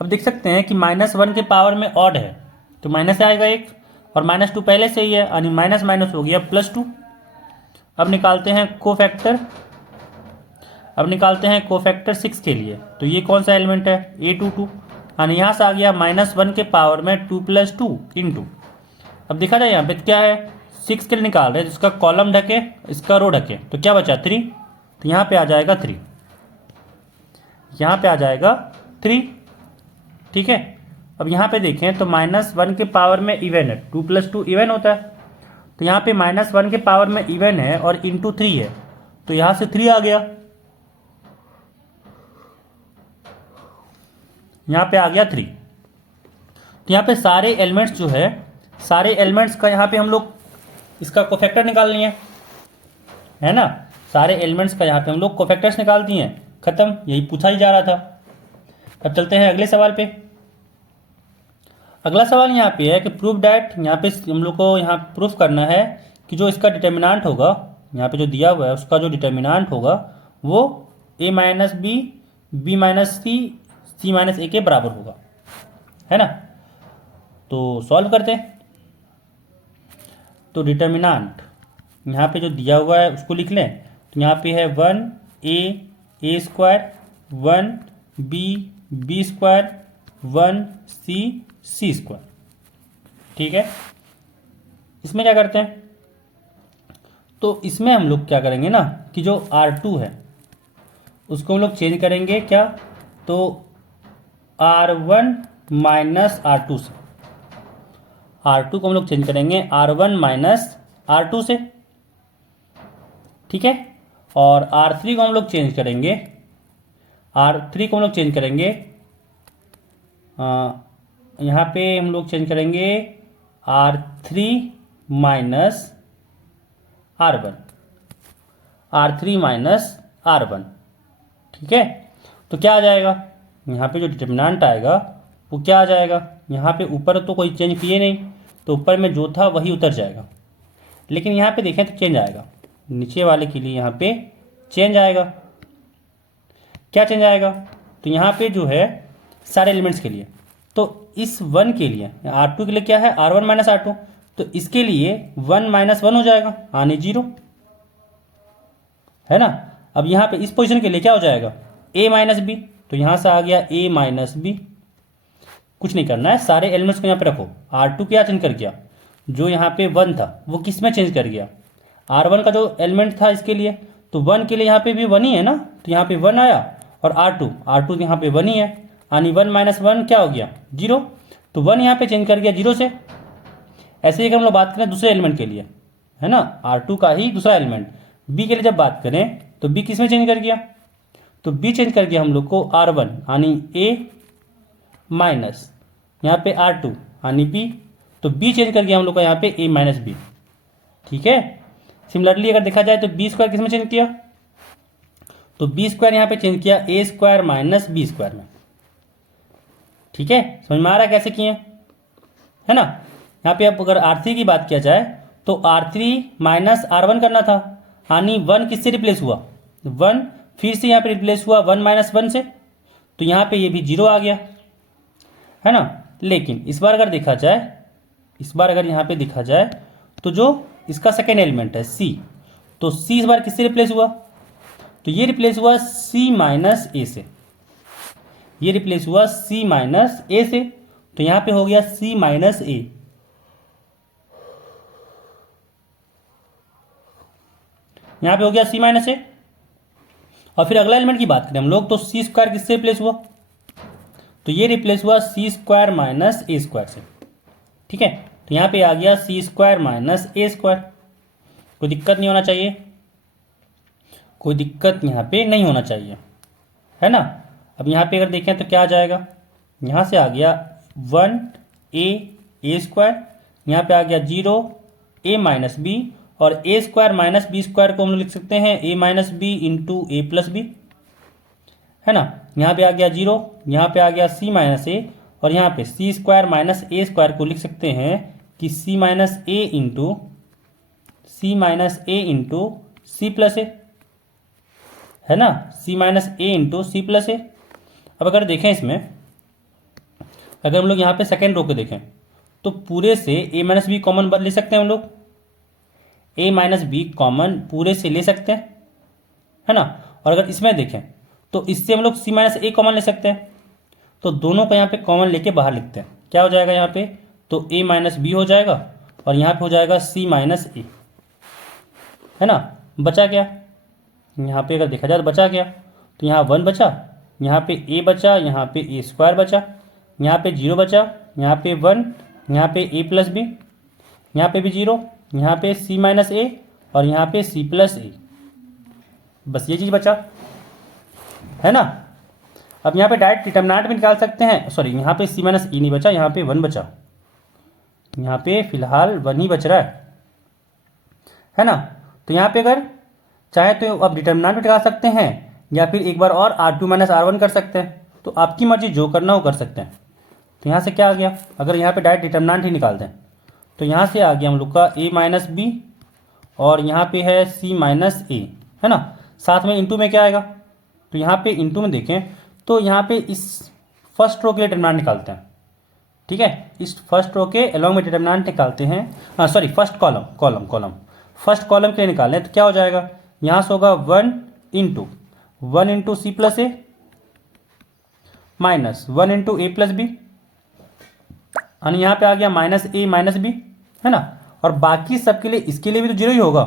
अब देख सकते हैं कि -1 के पावर में ऑड है, तो माइनस आएगा एक, और -2 पहले से ही है, यानी माइनस माइनस हो गया +2। अब निकालते हैं कोफैक्टर, अब निकालते हैं कोफैक्टर 6 के लिए, तो ये कौन सा एलिमेंट है, A22, यानी यहाँ से आ गया -1 के पावर में 2 + 2 इंटू, अब देखा जाए यहाँ पे क्या है, 6 के लिए निकाल रहे हैं, जिसका कॉलम ढके, इसका रो ढके, तो क्या बचा 3, तो यहाँ पे आ जाएगा 3, यहाँ पे आ जाएगा 3, ठीक है। अब यहाँ पे देखें तो -1 के पावर में इवन है, 2 + 2 इवन होता है, तो यहाँ पे -1 के पावर में इवन है और इंटू 3 है, तो यहाँ से 3 आ गया, यहाँ पे आ गया 3। तो यहाँ पे सारे एलिमेंट्स जो है, सारे एलिमेंट्स का यहाँ पे हम लोग इसका कोफैक्टर निकाल लिए है ना, सारे एलिमेंट्स का यहाँ पे हम लोग कोफैक्टर्स निकाल दिए, खत्म, यही पूछा ही जा रहा था। अब चलते हैं अगले सवाल पे। अगला सवाल यहाँ पे है कि प्रूव डैट, यहाँ पे हम लोग को यहाँ प्रूफ करना है कि जो इसका डिटर्मिनेंट होगा, यहाँ पे जो दिया हुआ है उसका जो डिटर्मिनेंट होगा वो A - B, B - C, C - A के बराबर होगा, है ना। तो सॉल्व करते हैं। तो डिटर्मिनेंट यहाँ पे जो दिया हुआ है उसको लिख लें, तो यहाँ पे है 1A² 1B² 1C² ठीक है। इसमें क्या करते हैं, तो इसमें हम लोग क्या करेंगे ना कि जो R2 है उसको हम लोग चेंज करेंगे क्या, तो R1 - R2 से, R2 को हम लोग चेंज करेंगे R1 - R2 से, ठीक है। और R3 को हम लोग चेंज करेंगे, R3 को हम लोग चेंज करेंगे, यहाँ पे हम लोग चेंज करेंगे R3 - R1, R3 - R1, ठीक है। तो क्या आ जाएगा, यहाँ पे जो डिटर्मिनेंट आएगा वो क्या आ जाएगा, यहाँ पे ऊपर तो कोई चेंज किए नहीं, तो ऊपर में जो था वही उतर जाएगा, लेकिन यहाँ पे देखें तो चेंज आएगा, नीचे वाले के लिए यहाँ पे चेंज आएगा। क्या चेंज आएगा, तो यहाँ पे जो है सारे एलिमेंट्स के लिए, तो इस 1 के लिए R2 के लिए क्या है R1 - R2, तो इसके लिए 1 - 1 हो जाएगा यानी 0, है ना। अब यहाँ पे इस पोजीशन के लिए क्या हो जाएगा A - B, तो यहाँ से आ गया A - B, कुछ नहीं करना है, सारे एलिमेंट्स को यहाँ पे रखो। R2 क्या चेंज कर गया, जो यहाँ पे 1 था वो किस में चेंज कर गया, R1 का जो एलिमेंट था इसके लिए, तो 1 के लिए यहाँ पे भी 1 ही है ना, तो यहाँ पे 1 आया, और R2 यहाँ पे 1 ही है, यानी 1 - 1 क्या हो गया 0, तो 1 यहाँ पे चेंज कर गया 0 से। ऐसे ही अगर हम लोग बात करें दूसरे एलिमेंट के लिए, है ना, R2 का ही दूसरा एलिमेंट B के लिए जब बात करें तो B किस में चेंज कर गया, तो B चेंज कर गया हम लोग को R1 यानी A माइनस यहाँ पे R2 यानी B, तो B चेंज कर गया हम लोग का यहाँ पे A - B, ठीक है। सिमिलरली अगर देखा जाए तो B² किस में चेंज किया, तो B² यहाँ पे चेंज किया A² - B² में, ठीक है। समझ में आ रहा है कैसे किए, है ना। यहाँ पे अब अगर R3 की बात किया जाए तो R3 - R1 करना था, यानी 1 किससे रिप्लेस हुआ, 1 फिर से यहाँ पे रिप्लेस हुआ 1 - 1 से, तो यहाँ पे ये भी 0 आ गया, है ना। लेकिन इस बार अगर देखा जाए, इस बार अगर यहाँ पे देखा जाए तो जो इसका सेकेंड एलिमेंट है C, तो C इस बार किससे रिप्लेस हुआ, तो ये रिप्लेस हुआ c माइनस ए से, ये रिप्लेस हुआ c माइनस ए से, तो यहाँ पे हो गया c माइनस ए। यहाँ पे हो गया c माइनस ए। और फिर अगला एलिमेंट की बात करें हम लोग, तो सी स्क्वायर किससे रिप्लेस हुआ, तो ये रिप्लेस हुआ सी स्क्वायर माइनस ए स्क्वायर से। ठीक है, तो यहाँ पे आ गया सी स्क्वायर माइनस ए स्क्वायर। कोई दिक्कत नहीं होना चाहिए, कोई दिक्कत यहाँ पे नहीं होना चाहिए, है ना। अब यहाँ पे अगर देखें तो क्या आ जाएगा, यहाँ से आ गया 1 ए स्क्वायर, यहाँ पे आ गया 0 ए माइनस बी, और ए स्क्वायर माइनस बी स्क्वायर को हम लिख सकते हैं ए माइनस बी इंटू ए प्लस बी, है ना। यहाँ पे आ गया 0, यहाँ पे आ गया सी माइनस ए, और यहाँ पे सी स्क्वायर माइनस ए स्क्वायर को लिख सकते हैं कि सी माइनस ए इंटू सी प्लस ए, है ना, सी माइनस ए इंटू सी प्लस ए। अब अगर देखें इसमें, अगर हम लोग यहाँ पे सेकेंड रो के देखें तो पूरे से ए माइनस बी कॉमन ले सकते हैं हम लोग, ए माइनस बी कॉमन पूरे से ले सकते हैं, है ना। और अगर इसमें देखें तो इससे हम लोग सी माइनस ए कॉमन ले सकते हैं, तो दोनों को यहाँ पे कॉमन लेके बाहर लिखते हैं। क्या हो जाएगा यहाँ पे, तो ए माइनस बी हो जाएगा, और यहाँ पे हो जाएगा सी माइनस ए, है ना। बचा क्या, यहाँ पे अगर देखा जाए तो बचा क्या, तो यहाँ 1 बचा, यहाँ पे ए बचा, यहाँ पे ए स्क्वायर बचा, यहाँ पे 0 बचा, यहाँ पे 1, यहाँ पे ए प्लस बी, यहाँ पे भी 0, यहाँ पे सी माइनस ए, और यहाँ पे सी प्लस ए। बस ये चीज़ बचा, है ना। अब यहाँ पे डायरेक्ट डिटर्मिनेंट भी निकाल सकते हैं, सॉरी यहाँ पे सी माइनस ई नहीं बचा, यहाँ पे 1 बचा, यहाँ पे फिलहाल 1 ही बच रहा है ना। तो यहाँ पे अगर चाहे तो अब डिटर्मिनेंट भी निकाल सकते हैं, या फिर एक बार और R2 माइनस R1 कर सकते हैं, तो आपकी मर्जी जो करना हो कर सकते हैं। तो यहाँ से क्या आ गया, अगर यहाँ पे डायरेक्ट डिटर्मिनेंट ही निकाल दें तो यहाँ से आ गया हम लोग का ए माइनस बी, और यहाँ पे है सी माइनस ए, है ना। साथ में इंटू में क्या आएगा, तो यहाँ पे इंटू में देखें तो यहाँ पे इस फर्स्ट रो के लिए डिटर्मिनेंट निकालते हैं। ठीक है, इस फर्स्ट रो के अलॉन्ग में डिटर्मिनेंट निकालते हैं, sorry first column first column के लिए निकालने, तो क्या हो जाएगा, यहाँ से होगा 1 इंटू सी प्लस ए माइनस 1 इंटू ए प्लस बी, और यहाँ पे आ गया माइनस ए माइनस बी, है ना। और बाकी सबके लिए, इसके लिए भी तो 0 ही होगा,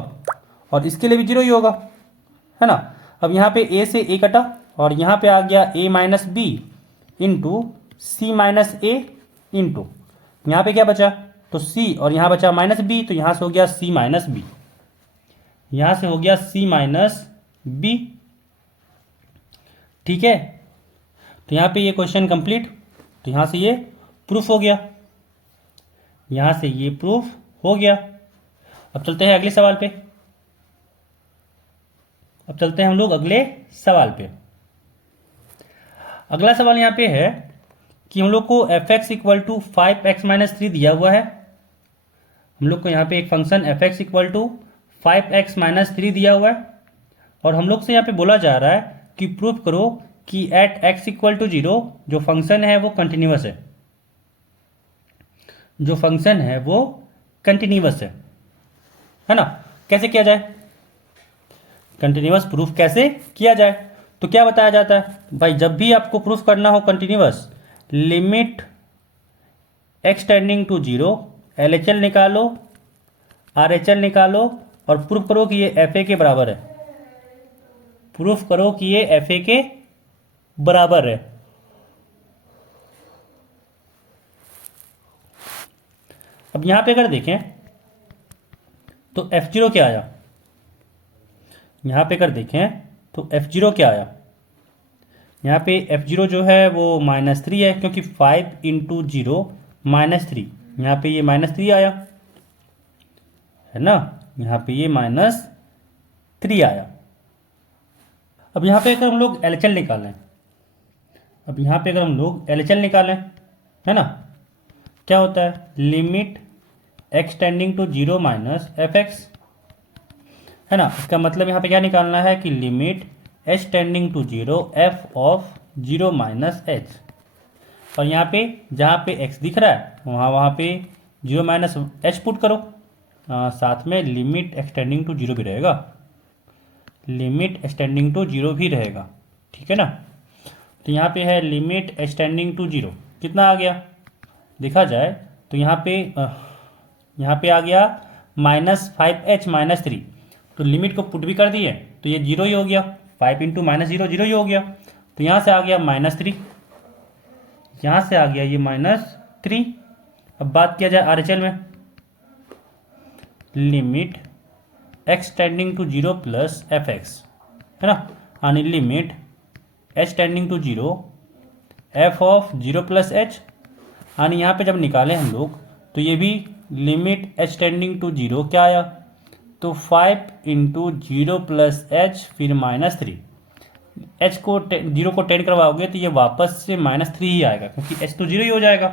और इसके लिए भी 0 ही होगा, है ना। अब यहाँ पे ए से ए कटा, और यहाँ पे आ गया ए माइनस बी इंटू सी माइनस ए इंटू यहाँ पे क्या बचा, तो सी, और यहाँ बचा माइनस बी, तो यहाँ से हो गया सी माइनस बी, यहाँ से हो गया सी माइनस बी। ठीक है, तो यहाँ पे ये क्वेश्चन कंप्लीट, तो यहाँ से ये प्रूफ हो गया, यहाँ से ये प्रूफ हो गया। अब चलते हैं अगले सवाल पे, अब चलते हैं हम लोग अगले सवाल पे। अगला सवाल यहाँ पे है कि हम लोग को F X equal to 5x minus 3 दिया हुआ है। हम लोग को यहाँ पे एक function F X equal to 5x minus 3 दिया हुआ है, और हम लोग से यहाँ पे बोला जा रहा है कि प्रूफ करो कि एट x इक्वल टू 0 जो फंक्शन है वो कंटिन्यूअस है, जो फंक्शन है वो कंटिन्यूअस है ना। कैसे किया जाए, कंटिन्यूअस प्रूफ कैसे किया जाए, तो क्या बताया जाता है भाई, जब भी आपको प्रूफ करना हो continuous, limit x tending to 0 LHL निकालो, RHL निकालो, और प्रूफ करो कि ये FA के बराबर है, प्रूफ करो कि ये FA के बराबर है। अब यहां पे अगर देखें तो F0 क्या आया, यहां पे अगर देखें तो F0 क्या आया, यहाँ पे F0 जो है वो -3 है, क्योंकि 5 इंटू 0 -3, यहाँ पे ये -3 आया, है ना, यहाँ पे ये -3 आया। अब यहाँ पे अगर हम लोग LHL निकालें, अब यहाँ पे अगर हम लोग LHL निकालें, है ना, क्या होता है, limit x tending to 0 minus fx, है ना। इसका मतलब यहाँ पे क्या निकालना है कि limit h tending to 0 f of 0 minus h, और यहाँ पे जहाँ पे x दिख रहा है वहाँ पे 0 माइनस h पुट करो, साथ में लिमिट x टेंडिंग टू 0 भी रहेगा, लिमिट एक्सटेंडिंग टू जीरो भी रहेगा, ठीक है ना। तो यहाँ पे है लिमिट एक्सटेंडिंग टू जीरो, कितना आ गया देखा जाए तो यहाँ पे आ गया -5h-3। तो लिमिट को पुट भी कर दिए तो ये जीरो ही हो गया, 5 इंटू -0 जीरो ही हो गया। तो यहाँ से आ गया -3, यहाँ से आ गया ये -3। अब बात किया जाए RHL में, limit x tending to zero plus fx, है ना, यानी limit h tending to zero f of zero plus h, यानी यहाँ पे जब निकालें हम लोग तो ये भी limit h tending to zero क्या आया, तो 5 इंटू जीरो प्लस h फिर -3। h को जीरो को टेंड करवाओगे तो ये वापस से -3 ही आएगा, क्योंकि h तो जीरो ही हो जाएगा।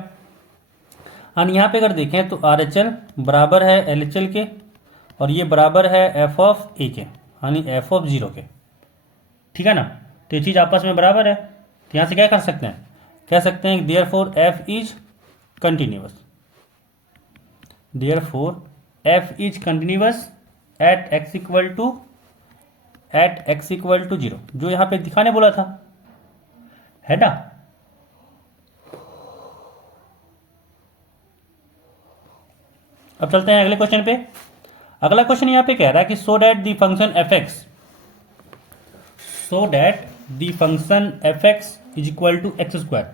यानी यहाँ पे अगर देखें तो RHL बराबर है LHL के, और ये बराबर है f ऑफ a के, यानी f ऑफ जीरो के, ठीक है ना। तो ये चीज़ आपस में बराबर है, तो यहाँ से क्या कर सकते हैं, कह सकते हैं therefore f is continuous, therefore f is continuous at x equal to zero, जो यहाँ पे दिखाने बोला था, है ना। अब चलते हैं अगले क्वेश्चन पे। अगला क्वेश्चन यहाँ पे कह रहा है कि so that the function fx is equal to X square.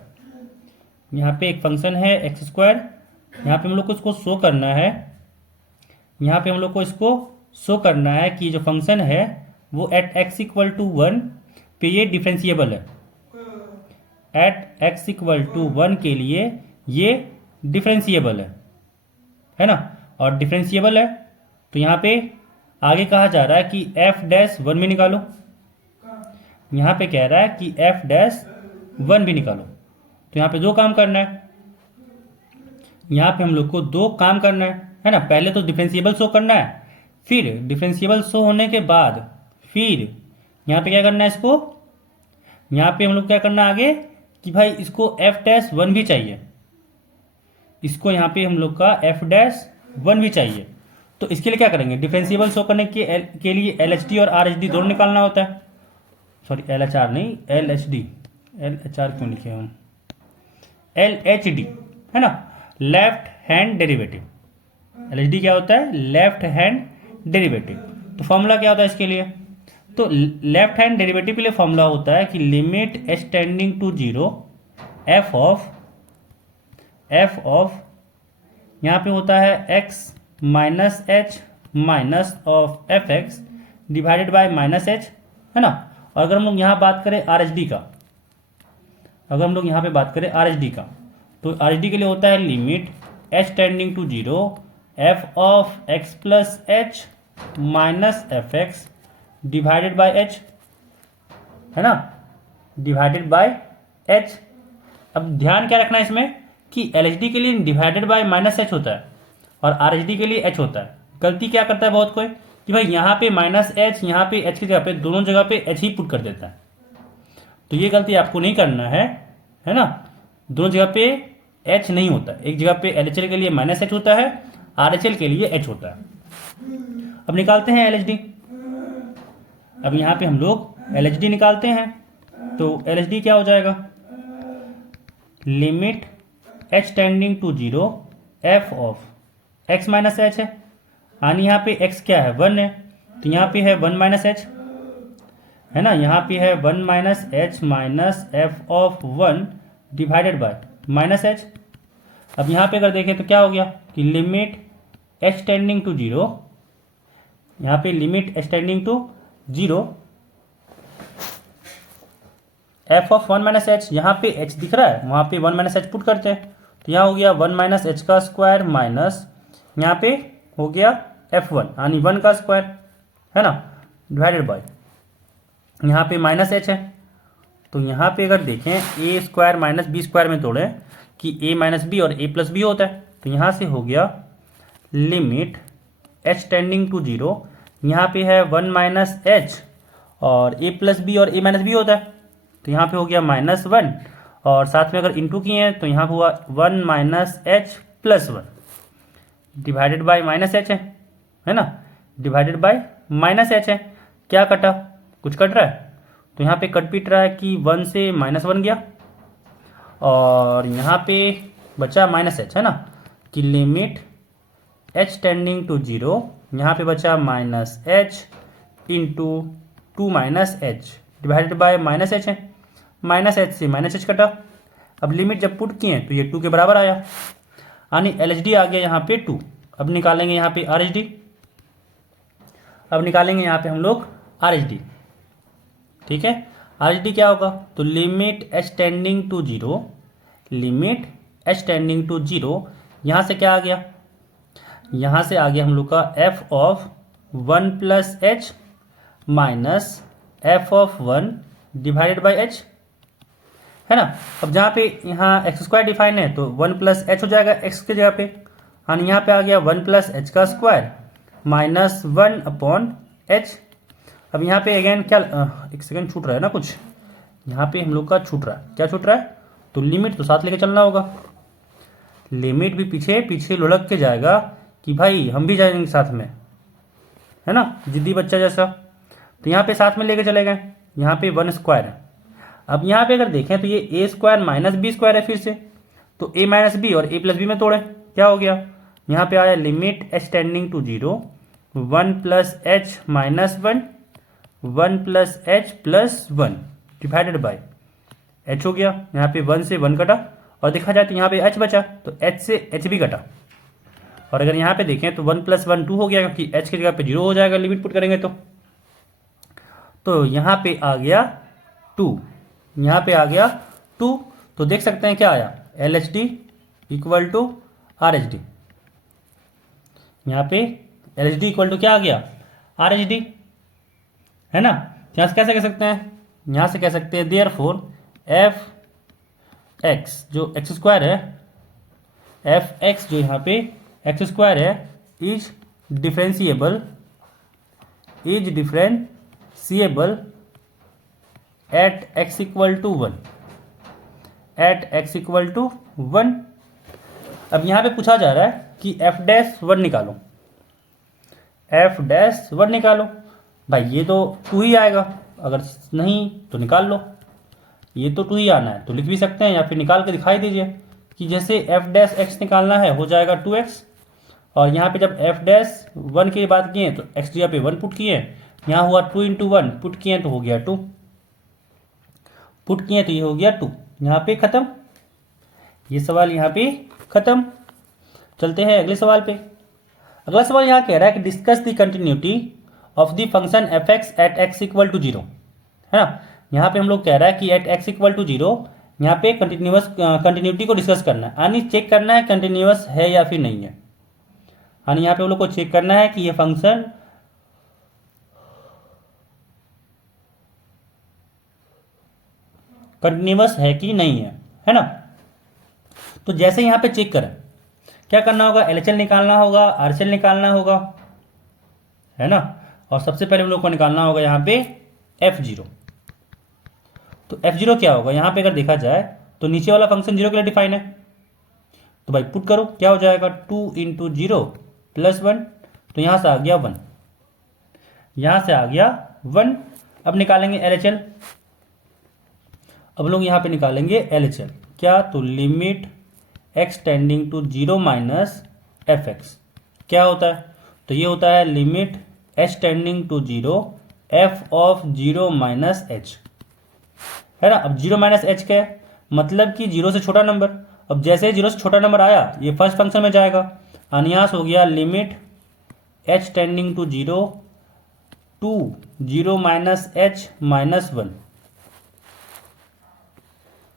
यहाँ पे एक फंक्शन है एक्स स्क्वायर, यहाँ पे हम लोग को इसको शो करना है, यहाँ पे हम लोग को इसको शो करना है कि जो फंक्शन है वो एट x इक्वल टू 1 पे ये डिफरेंशिएबल है, एट x इक्वल टू 1 के लिए ये डिफरेंशिएबल है ना, और डिफरेंशिएबल है तो यहाँ पे आगे कहा जा रहा है कि f' 1 भी निकालो, यहाँ पे कह रहा है कि f' 1 भी निकालो। तो यहाँ पे दो काम करना है, यहाँ पे हम लोग को दो काम करना है ना। पहले तो डिफरेंशिएबल शो करना है, फिर डिफरेंशिएबल शो होने के बाद फिर यहाँ पे क्या करना है, इसको यहाँ पे हम लोग क्या करना आगे कि भाई इसको f'1 भी चाहिए, इसको यहाँ पे हम लोग का f'1 भी चाहिए। तो इसके लिए क्या करेंगे, डिफरेंशिएबल शो करने के लिए LHD और RHD दोनों निकालना होता है, सॉरी LHR नहीं LHD, LHR क्यों लिखे हम, LHD है ना, लेफ्ट हैंड डेरिवेटिव। LHD क्या होता है, लेफ्ट हैंड डेरिवेटिव। तो फॉर्मूला क्या होता है इसके लिए, तो लेफ्ट हैंड डेरिवेटिव के लिए फॉर्मूला होता है कि limit h tending to zero f of यहाँ पे होता है x minus h minus of fx divided by minus h, है ना। और अगर हम लोग यहाँ बात करें RHD का, अगर हम लोग यहाँ पे बात करें RHD का, तो RHD के लिए होता है limit h tending to zero f of x plus h minus fx divided by h, है ना, डिवाइडेड बाय h। अब ध्यान क्या रखना है इसमें कि LHD के लिए डिवाइडेड बाय माइनस h होता है और RHD के लिए h होता है। गलती क्या करता है बहुत कोई कि भाई यहाँ पे माइनस h, यहाँ पे h की जगह पे दोनों जगह पे h ही पुट कर देता है। तो ये गलती आपको नहीं करना है ना। दोनों जगह पे h नहीं होता, एक जगह पे LHL के लिए माइनस h होता है, RHL के लिए h होता है। अब निकालते हैं LHD। अब यहाँ पे हम लोग LHD निकालते हैं, तो LHD क्या हो जाएगा, limit h tending to zero f of x minus h है, यानी यहाँ पे x क्या है 1 है, तो यहाँ पे है 1 माइनस h, है ना, यहाँ पे है 1 minus h minus f of 1 divided by minus h। अब यहाँ पे अगर देखें तो क्या हो गया कि limit h tending to zero, यहाँ पे limit h tending to zero f of 1 minus h, यहाँ पे h दिख रहा है वहाँ पे 1 माइनस h पुट करते हैं, तो यहाँ हो गया 1 माइनस h का स्क्वायर माइनस यहाँ पे हो गया f1 यानी 1 का स्क्वायर, है ना, डिवाइडेड बाय यहाँ पे माइनस h है। तो यहाँ पे अगर देखें a square minus b square में तोड़ें कि a माइनस बी और a प्लस बी होता है, तो यहाँ से हो गया limit h tending to zero, यहाँ पे है 1 माइनस h और a प्लस बी और a माइनस बी होता है, तो यहाँ पे हो गया -1 और साथ में अगर इंटू किए हैं तो यहाँ पे हुआ 1 minus h plus 1 divided by minus h है ना, डिवाइडेड बाय माइनस h है। क्या कटा, कुछ कट रहा है, तो यहाँ पे कट पीट रहा है कि 1 से -1 गया, और यहाँ पे बचा -h, है ना, कि लिमिट h टेंडिंग टू 0, यहाँ पे बचा -h into 2 -h divided by -h है, -h से -h कटा। अब लिमिट जब पुट किए तो ये 2 के बराबर आया, यानी LHD आ गया यहाँ पे 2। अब निकालेंगे यहाँ पे RHD, अब निकालेंगे यहाँ पे हम लोग RHD, ठीक है। RHD क्या होगा, तो limit h tending to 0, limit h tending to 0, यहाँ से क्या आ गया, यहाँ से आ गया हम लोग का f of 1 plus h minus f of 1 divided by h, है ना। अब जहाँ पे यहाँ एक्स स्क्वायर डिफाइन है तो 1 प्लस एच हो जाएगा x के जगह पे, और यहाँ पे आ गया 1 प्लस एच का स्क्वायर माइनस 1 अपॉन h। अब यहाँ पे अगेन क्या, एक सेकंड छूट रहा है ना कुछ, यहाँ पे हम लोग का छूट रहा है, क्या छूट रहा है, तो लिमिट तो साथ लेके चलना होगा, लिमिट भी पीछे पीछे लुढ़क के जाएगा कि भाई हम भी जाएंगे साथ में, है ना, जिद्दी बच्चा जैसा। तो यहाँ पे साथ में लेके चले गए, यहाँ पे 1 स्क्वायर है। अब यहाँ पे अगर देखें तो ये ए स्क्वायर माइनस बी स्क्वायर है फिर से, तो ए माइनस बी और ए प्लस बी में तोड़े, क्या हो गया, यहाँ पे आया limit h tending to 0, 1 plus h minus 1, 1 plus h plus 1 divided by h हो गया, यहाँ पे 1 से 1 कटा, और देखा जाए तो यहाँ पे h बचा, तो h से h भी कटा। और अगर यहाँ पे देखें तो 1 प्लस 1 2 हो गया, क्योंकि h की जगह पे 0 हो जाएगा लिमिट पुट करेंगे तो यहाँ पे आ गया 2, यहाँ पे आ गया 2। तो देख सकते हैं क्या आया, LHD इक्वल टू RHD, यहाँ पे LHD इक्वल टू क्या आ गया, RHD, है ना। यहाँ से कैसे कह सकते हैं, यहाँ से कह सकते हैं देयरफॉर एफ एक्स जो एक्स स्क्वायर है, एफ एक्स जो यहाँ पे एक्स स्क्वायर है, is differentiable at x equal to 1, at x equal to 1। अब यहाँ पे पूछा जा रहा है कि f डैश 1 निकालो, f डैश 1 निकालो, भाई ये तो 2 ही आएगा, अगर नहीं तो निकाल लो, ये तो 2 ही आना है तो लिख भी सकते हैं, या फिर निकाल के दिखाई दीजिए कि जैसे f डैश x निकालना है हो जाएगा 2x, और यहाँ पे जब f डैश 1 की बात किए तो x जगह पे 1 पुट किए, यहाँ हुआ 2 इंटू 1 पुट किए तो हो गया 2, पुट किए तो ये हो गया 2, यहाँ पे खत्म, ये सवाल यहाँ पे खत्म। चलते हैं अगले सवाल पे। अगला सवाल यहाँ कह रहा है कि discuss the continuity of the function F X at X equal to 0, है ना। यहाँ पे हम लोग कह रहा है कि एट एक्स इक्वल टू 0 यहाँ पे कंटिन्यूटी को डिस्कस करना है, यानी चेक करना है कंटिन्यूअस है या फिर नहीं है, यानी यहाँ पे हम लोग को चेक करना है कि ये फंक्शन कंटिन्यूअस है कि नहीं है ना। तो जैसे यहाँ पे चेक करें, क्या करना होगा, LHL निकालना होगा, RHL निकालना होगा, है ना। और सबसे पहले हम लोग को निकालना होगा यहाँ पे F0। तो F0 क्या होगा, यहाँ पे अगर देखा जाए तो नीचे वाला फंक्शन 0 के लिए डिफाइन है, तो भाई पुट करो, क्या हो जाएगा 2 इंटू 0 प्लस 1, तो यहाँ से आ गया 1, यहाँ से आ गया 1। अब निकालेंगे LHL, अब लोग यहाँ पे निकालेंगे LHL, क्या, तो limit x tending to 0 minus F X क्या होता है, तो ये होता है limit h tending to 0 f of 0 minus h, है ना। अब 0 माइनस h क्या है, मतलब कि 0 से छोटा नंबर, अब जैसे 0 से छोटा नंबर आया ये फर्स्ट फंक्शन में जाएगा, अन्यास हो गया limit h tending to 0 to 0 minus h minus 1,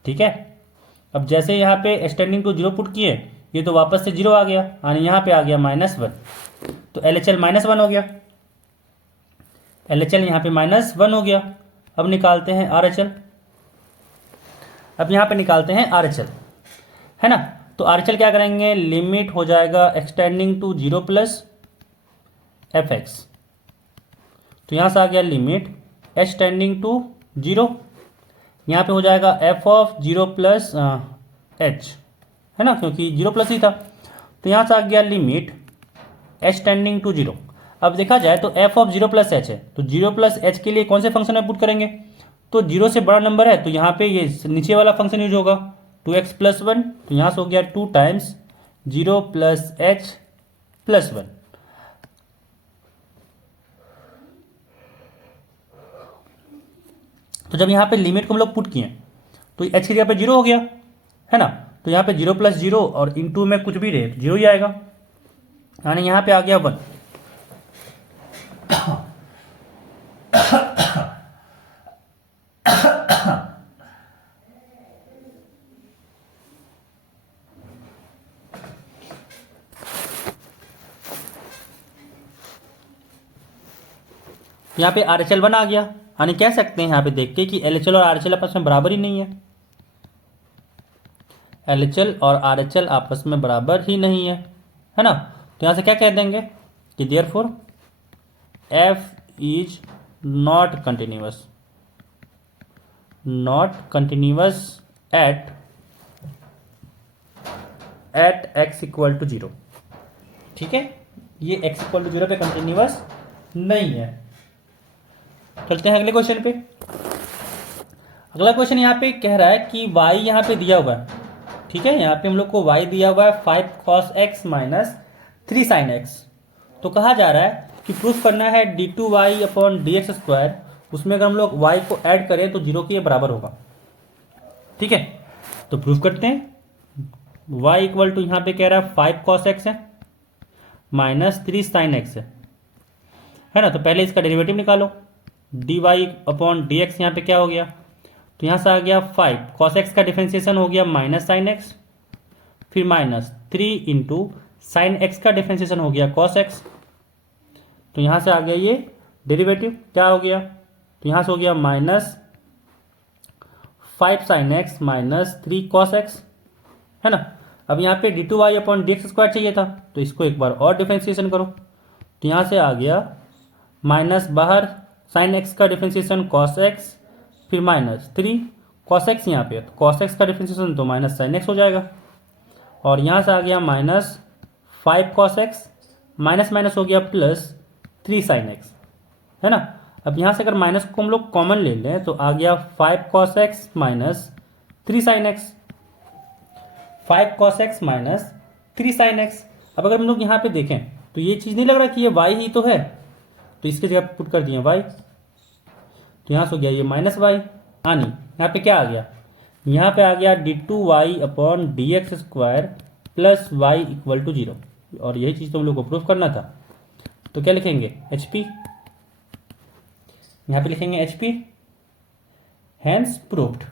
ठीक है। अब जैसे यहाँ पे एक्सटेंडिंग टू 0 पुट किए, ये तो वापस से 0 आ गया, यानी यहाँ पे आ गया -1, तो LHL -1 हो गया, LHL यहाँ पे -1 हो गया। अब निकालते हैं RHL, अब यहाँ पे निकालते हैं RHL, है ना। तो RHL क्या करेंगे, लिमिट हो जाएगा X tending to 0 plus F X, तो यहाँ से आ गया लिमिट h टेंडिंग टू 0, यहाँ पे हो जाएगा f ऑफ 0 प्लस h, है ना, क्योंकि 0 प्लस ही था, तो यहाँ से आ गया लिमिट h टेंडिंग टू 0। अब देखा जाए तो F of zero plus H है, तो जीरो प्लस एच के लिए कौन से फंक्शन में पुट करेंगे, तो जीरो से बड़ा नंबर है तो यहाँ पे ये नीचे वाला फंक्शन यूज होगा, 2x+1, तो यहाँ से हो गया 2 times zero plus H plus 1। तो जब यहाँ पे लिमिट को हम लोग पुट किए तो एच की जगह पे जीरो हो गया है ना, तो यहाँ पे जीरो प्लस जीरो और इनटू में कुछ भी रहे तो जीरो ही आएगा, यानी यहाँ पे आ गया 1। यहाँ पे आर एच एल 1 आ गया, यानी कह सकते हैं यहाँ पे देख के कि एल एच एल और आर एच एल आपस में बराबर ही नहीं है, एल एच एल और आर एच एल आपस में बराबर ही नहीं है ना। तो यहाँ से क्या कह देंगे कि therefore F is not continuous at X equal to zero. ठीक है, ये एक्स इक्वल टू जीरो पे कंटिन्यूअस नहीं है। चलते हैं अगले क्वेश्चन पे। अगला क्वेश्चन यहाँ पे कह रहा है कि y यहाँ पे दिया हुआ है, ठीक है, यहाँ पे हम लोग को y दिया हुआ है 5 cos x minus 3 sin x। तो कहा जा रहा है कि प्रूफ करना है d2y अपॉन dx स्क्वायर, उसमें अगर हम लोग y को ऐड करें तो जीरो के बराबर होगा। ठीक है, तो प्रूफ करते हैं। y इक्वल टू यहाँ पे कह रहा है 5 cos x है माइनस 3 sin x है ना। तो पहले इसका डेरिवेटिव निकालो, dy अपॉन dx यहाँ पे क्या हो गया, तो यहाँ से आ गया 5 cos x का डिफ्रेंसिएशन हो गया माइनस साइन x, फिर माइनस 3 इंटू साइन x का डिफ्रेंसिएशन हो गया cos x। तो यहाँ से आ गया ये डेरिवेटिव क्या हो गया, तो यहाँ से हो गया minus 5 sine x minus 3 cos x है ना। अब यहाँ पे d2y अपॉन dx स्क्वायर चाहिए था, तो इसको एक बार और डिफ्रेंसिएशन करो, तो यहाँ से आ गया माइनस बाहर साइन x का डिफ्रेंसिएशन cos x, फिर माइनस 3 cos x यहाँ पे, तो cos x का डिफ्रेंसिएशन तो माइनस साइन x हो जाएगा, और यहाँ से आ गया minus 5 cos x minus minus हो गया प्लस 3 sin x है ना। अब यहाँ से अगर माइनस को हम लोग कॉमन ले लें तो आ गया 5 cos x minus 3 sin x, 5 cos x minus 3 sin x। अब अगर हम लोग यहाँ पे देखें तो ये चीज़ नहीं लग रहा कि ये y ही तो है, तो इसकी जगह पुट कर दिए y, तो यहाँ से हो गया ये माइनस वाई, यानी यहाँ पे क्या आ गया, यहाँ पे आ गया d2y upon dx square plus y equal to zero, और यही चीज़ तो हम लोग को प्रूफ करना था। तो क्या लिखेंगे HP, यहाँ पे लिखेंगे HP, हैंस प्रूफ्ड।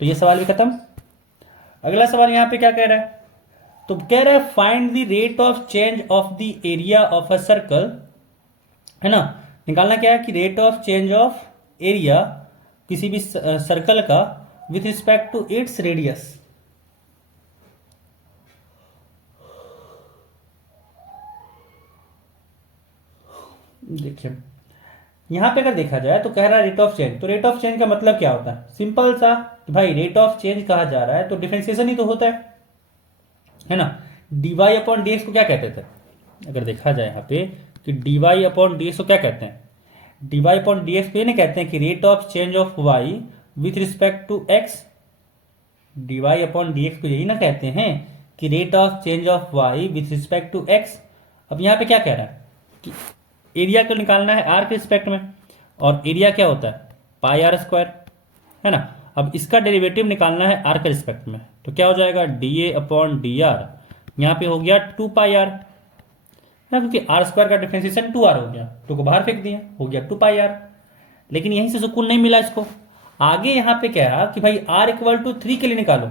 तो ये सवाल भी खत्म। अगला सवाल यहाँ पे क्या कह रहा है, तो कह रहा है find the rate of change of the area of a circle है ना। निकालना क्या है कि rate of change of area किसी भी सर्कल का with respect to its radius. देखिए यहां पे अगर देखा जाए तो कह रहा है रेट ऑफ चेंज, तो रेट ऑफ चेंज का मतलब क्या होता है, सिंपल सा कि भाई रेट ऑफ चेंज कहा जा रहा है तो डिफरेंशिएशन ही तो होता है ना। dy अपॉन dx को क्या कहते थे, अगर देखा जाए यहाँ पे कि dy अपॉन dx को क्या कहते हैं, dy अपॉन dx को ये नहीं कहते हैं कि rate of change of y with respect to x, dy upon dx को यही ना कहते हैं कि rate of change of y with respect to x। अब यहाँ पे क्या कह रहा है कि एरिया को निकालना है r के रिस्पेक्ट में, और एरिया क्या होता है पाई आर स्क्वायर है ना। अब इसका डेरिवेटिव निकालना है r के रिस्पेक्ट में, तो क्या हो जाएगा dA अपॉन dr, यहाँ पे हो गया 2 पाई आर ना, क्योंकि आर स्क्वायर का डिफरेंशिएशन 2r हो गया, 2 को बाहर फेंक दिया, हो गया 2 पाई आर। लेकिन यहीं से सुकून नहीं मिला इसको, आगे यहाँ पे क्या है कि भाई r इक्वल टू 3 के लिए निकालो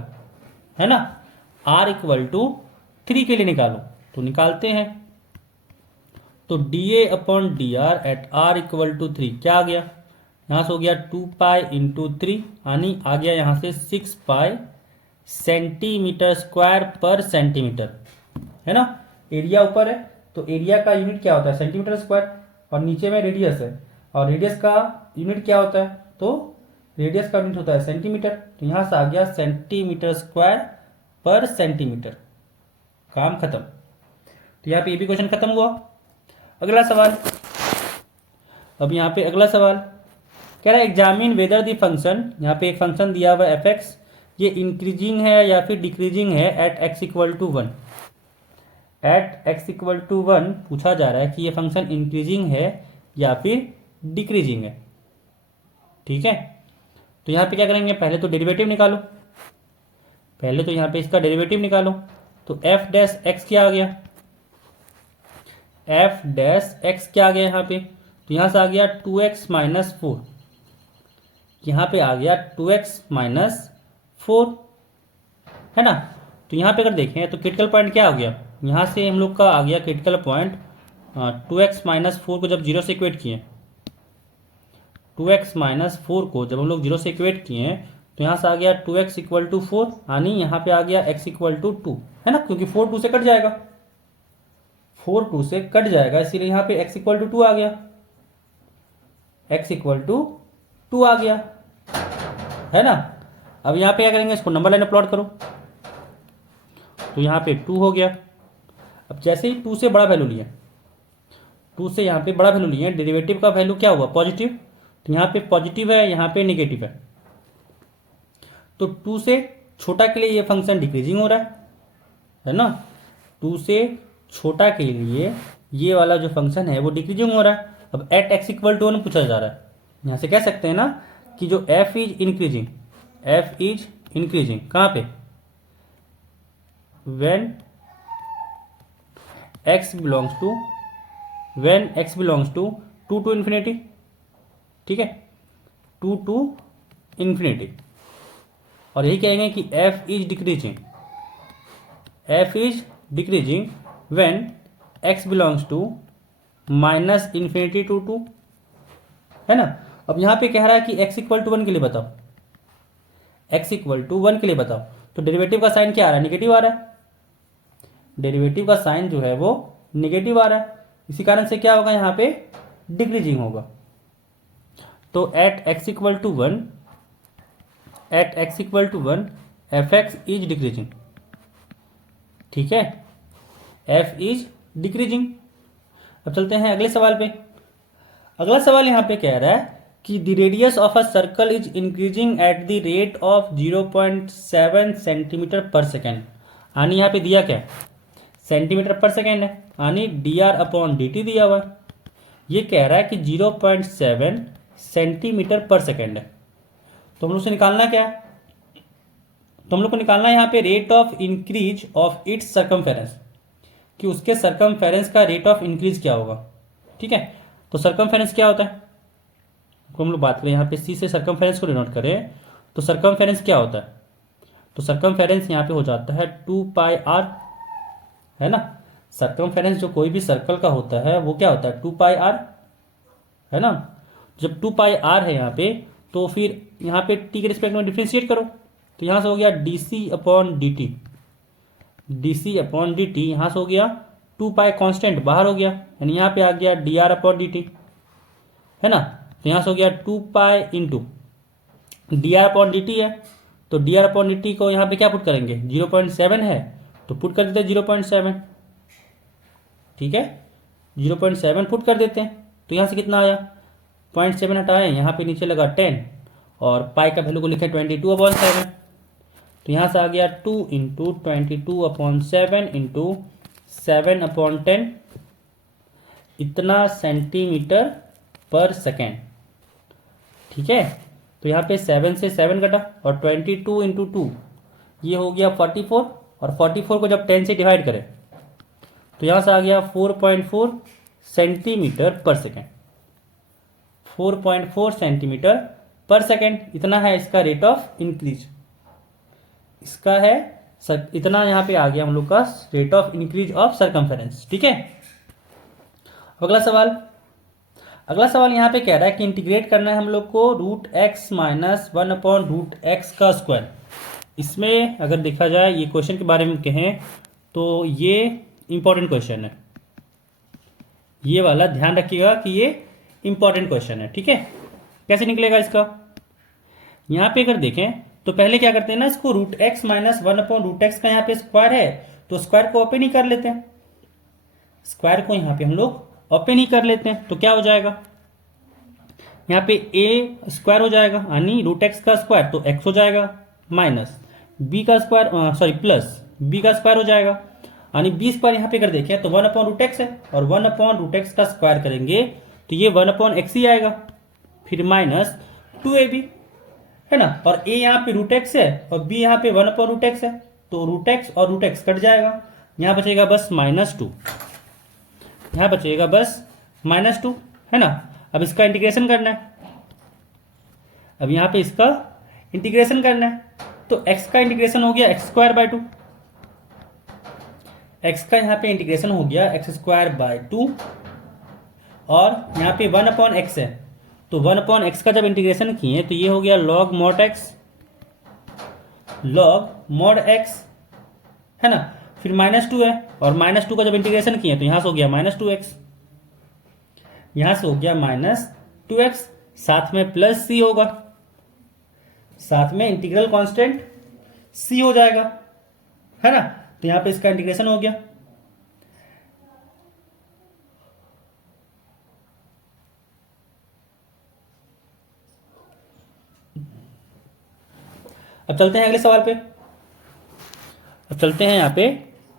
है ना, r इक्वल टू 3 के लिए निकालो, तो निकालते हैं। तो dA upon dr at r equal to 3 क्या आ गया, यहाँ से हो गया 2 पाई इंटू 3, यानी आ गया यहाँ से 6 पाई सेंटीमीटर स्क्वायर पर सेंटीमीटर है ना। एरिया ऊपर है तो एरिया का यूनिट क्या होता है सेंटीमीटर स्क्वायर, और नीचे में रेडियस है, और रेडियस का यूनिट क्या होता है, तो रेडियस का यूनिट होता है सेंटीमीटर, तो यहाँ से आ गया सेंटीमीटर स्क्वायर पर सेंटीमीटर, काम खत्म। तो यहाँ पे ये भी क्वेश्चन खत्म हुआ। अगला सवाल, अब यहाँ पे अगला सवाल कह रहा है एग्जामिन वेदर द फंक्शन, यहाँ पे एक फंक्शन दिया हुआ है एफ एक्स, ये इंक्रीजिंग है या फिर डिक्रीजिंग है at X equal to 1। At X equal to 1 पूछा जा रहा है कि ये फंक्शन इंक्रीजिंग है या फिर डिक्रीजिंग है। ठीक है, तो यहाँ पे क्या करेंगे, पहले तो डेरिवेटिव निकालो, पहले तो यहाँ पे इसका डेरिवेटिव निकालो। तो एफ डैश एक्स क्या आ गया, एफ डैश एक्स क्या आ गया यहाँ पे, तो यहाँ से आ गया 2x माइनस 4, यहाँ पे आ गया 2x माइनस 4, है ना। तो यहाँ पे अगर देखें तो क्रिटिकल पॉइंट क्या आ गया, यहाँ से हम लोग का आ गया क्रिटिकल पॉइंट 2x माइनस 4 को जब 0 से इक्वेट किए, 2x माइनस 4 को जब हम लोग 0 से इक्वेट किए तो यहाँ से आ गया 2x इक्वल टू 4, यानी यहाँ पे आ गया x इक्वल टू 2, है ना, क्योंकि 4 2 से कट जाएगा, 4 2 से कट जाएगा, इसीलिए यहाँ पे x इक्वल टू 2 आ गया, x इक्वल टू 2 आ गया, है ना। अब यहाँ पे क्या करेंगे, इसको नंबर लाइन प्लॉट करो, तो यहाँ पे 2 हो गया। अब जैसे ही 2 से बड़ा वैल्यू लिया, 2 से यहाँ पे बड़ा वैल्यू लिया, डेरिवेटिव का वैल्यू क्या हुआ, पॉजिटिव, तो यहाँ पे पॉजिटिव है, यहाँ पे नेगेटिव है, तो 2 से छोटा के लिए ये फंक्शन डिक्रीजिंग हो रहा है ना, 2 से छोटा के लिए ये वाला जो फंक्शन है वो डिक्रीजिंग हो रहा है। अब एट एक्स इक्वल टू 1 पूछा जा रहा है, यहाँ से कह सकते हैं ना कि जो F is increasing, F is increasing कहाँ पे, when X belongs to, when X belongs to 2 to infinity, ठीक है, 2 टू इन्फिनिटी। और यही कहेंगे कि f is decreasing, f is decreasing when x belongs to minus infinity to 2, है ना। अब यहाँ पे कह रहा है कि x इक्वल टू 1 के लिए बताओ, x इक्वल टू 1 के लिए बताओ, तो डेरिवेटिव का साइन क्या आ रहा है, निगेटिव आ रहा है, डेरिवेटिव का साइन जो है वो निगेटिव आ रहा है, इसी कारण से क्या होगा, यहाँ पे डिक्रीजिंग होगा। तो at x equal to 1, at x equal to 1 f x is decreasing, ठीक है, f इज डिक्रीजिंग। अब चलते हैं अगले सवाल पे। अगला सवाल यहाँ पे कह रहा है कि the radius of a circle is increasing at the rate of 0.7 centimetre पर सेकेंड, यानी यहाँ पे दिया क्या है, सेंटीमीटर पर सेकेंड है, यानी dr अपॉन dt दिया हुआ है, ये कह रहा है कि 0.7 सेंटीमीटर पर सेकेंड है। तो हम लोग से निकालना क्या है, तो हम लोग को निकालना है यहाँ पे rate of increase of its circumference, कि उसके सर्कमफेरेंस का रेट ऑफ इंक्रीज क्या होगा, ठीक है। तो सर्कमफेरेंस क्या होता है, तो हम लोग बात करें यहाँ पे सी से सर्कमफेरेंस को डिनोट करें, तो सर्कमफेरेंस क्या होता है, तो सर्कमफेरेंस यहाँ पे हो जाता है 2πr, है ना। सर्कमफेरेंस जो कोई भी सर्कल का होता है वो क्या होता है, 2πr, है ना। जब 2πr है यहाँ पे, तो फिर यहाँ पे t के रिस्पेक्ट में डिफ्रेंशिएट करो, तो यहाँ से हो गया dc upon dt, dc upon dt, यहाँ से हो गया 2π कांस्टेंट बाहर हो गया, यानी यहाँ पे आ गया dr अपॉन dt, है ना। तो यहाँ से हो गया 2π इंटू dr अपॉन dt है, तो dr अपॉन dt को यहाँ पे क्या पुट करेंगे, 0.7 है तो पुट कर देते हैं 0.7, ठीक है, 0.7 पुट कर देते हैं। तो यहाँ से कितना आया, 0.7 हटाए, यहाँ पे नीचे लगा 10 और पाई का वैल्यू को लिखे 22/7, तो यहाँ से आ गया 2 इंटू 22/7 इंटू 7/10, इतना सेंटीमीटर पर सेकेंड, ठीक है। तो यहाँ पे 7 से 7 कटा और 22 इंटू 2 ये हो गया 44, और 44 को जब 10 से डिवाइड करें तो यहाँ से आ गया 4.4 सेंटीमीटर पर सेकेंड, 4.4 सेंटीमीटर पर सेकेंड, इतना है इसका रेट ऑफ इंक्रीज, इसका है इतना, यहाँ पे आ गया हम लोग का rate of increase of circumference, ठीक है। अगला सवाल, अगला सवाल यहाँ पे कह रहा है कि इंटीग्रेट करना है हम लोग को √x माइनस 1/√x का स्क्वायर। इसमें अगर देखा जाए ये क्वेश्चन के बारे में कहें तो ये इंपॉर्टेंट क्वेश्चन है, ये वाला ध्यान रखिएगा कि ये इंपॉर्टेंट क्वेश्चन है, ठीक है। कैसे निकलेगा इसका, यहाँ पे अगर देखें तो पहले क्या करते हैं ना, इसको √x माइनस 1/√x का यहाँ पे स्क्वायर है तो स्क्वायर को ओपन ही कर लेते हैं, स्क्वायर को यहाँ पे हम लोग ओपन ही कर लेते हैं तो क्या हो जाएगा, यहाँ पे ए स्क्वायर हो जाएगा यानी रूट एक्स का स्क्वायर, तो एक्स हो जाएगा माइनस बी का स्क्वायर, सॉरी प्लस बी का स्क्वायर हो जाएगा, यानी बी स्क्वायर यहाँ पे कर देखें तो 1/√x है, और 1/√x का स्क्वायर करेंगे तो ये 1/x ही आएगा, फिर माइनस 2ab है ना, और a यहाँ पे √x है और b यहाँ पे 1/√x है, तो √x और √x कट जाएगा, यहाँ बचेगा बस -2, यहाँ बचेगा बस -2 है ना। अब इसका इंटीग्रेशन करना है, अब यहाँ पे इसका इंटीग्रेशन करना है, तो x का इंटीग्रेशन हो गया x²/2, x का यहाँ पे इंटीग्रेशन हो गया x²/2, और यहाँ पे 1/x है, तो 1/x का जब इंटीग्रेशन किए तो ये हो गया log mod x, है ना, फिर -2 है, और -2 का जब इंटीग्रेशन किए तो यहाँ से हो गया -2x, यहाँ से हो गया -2x, साथ में प्लस c होगा, साथ में इंटीग्रल कांस्टेंट c हो जाएगा, है ना, तो यहाँ पे इसका इंटीग्रेशन हो गया। अब चलते हैं अगले सवाल पे, अब चलते हैं यहाँ पे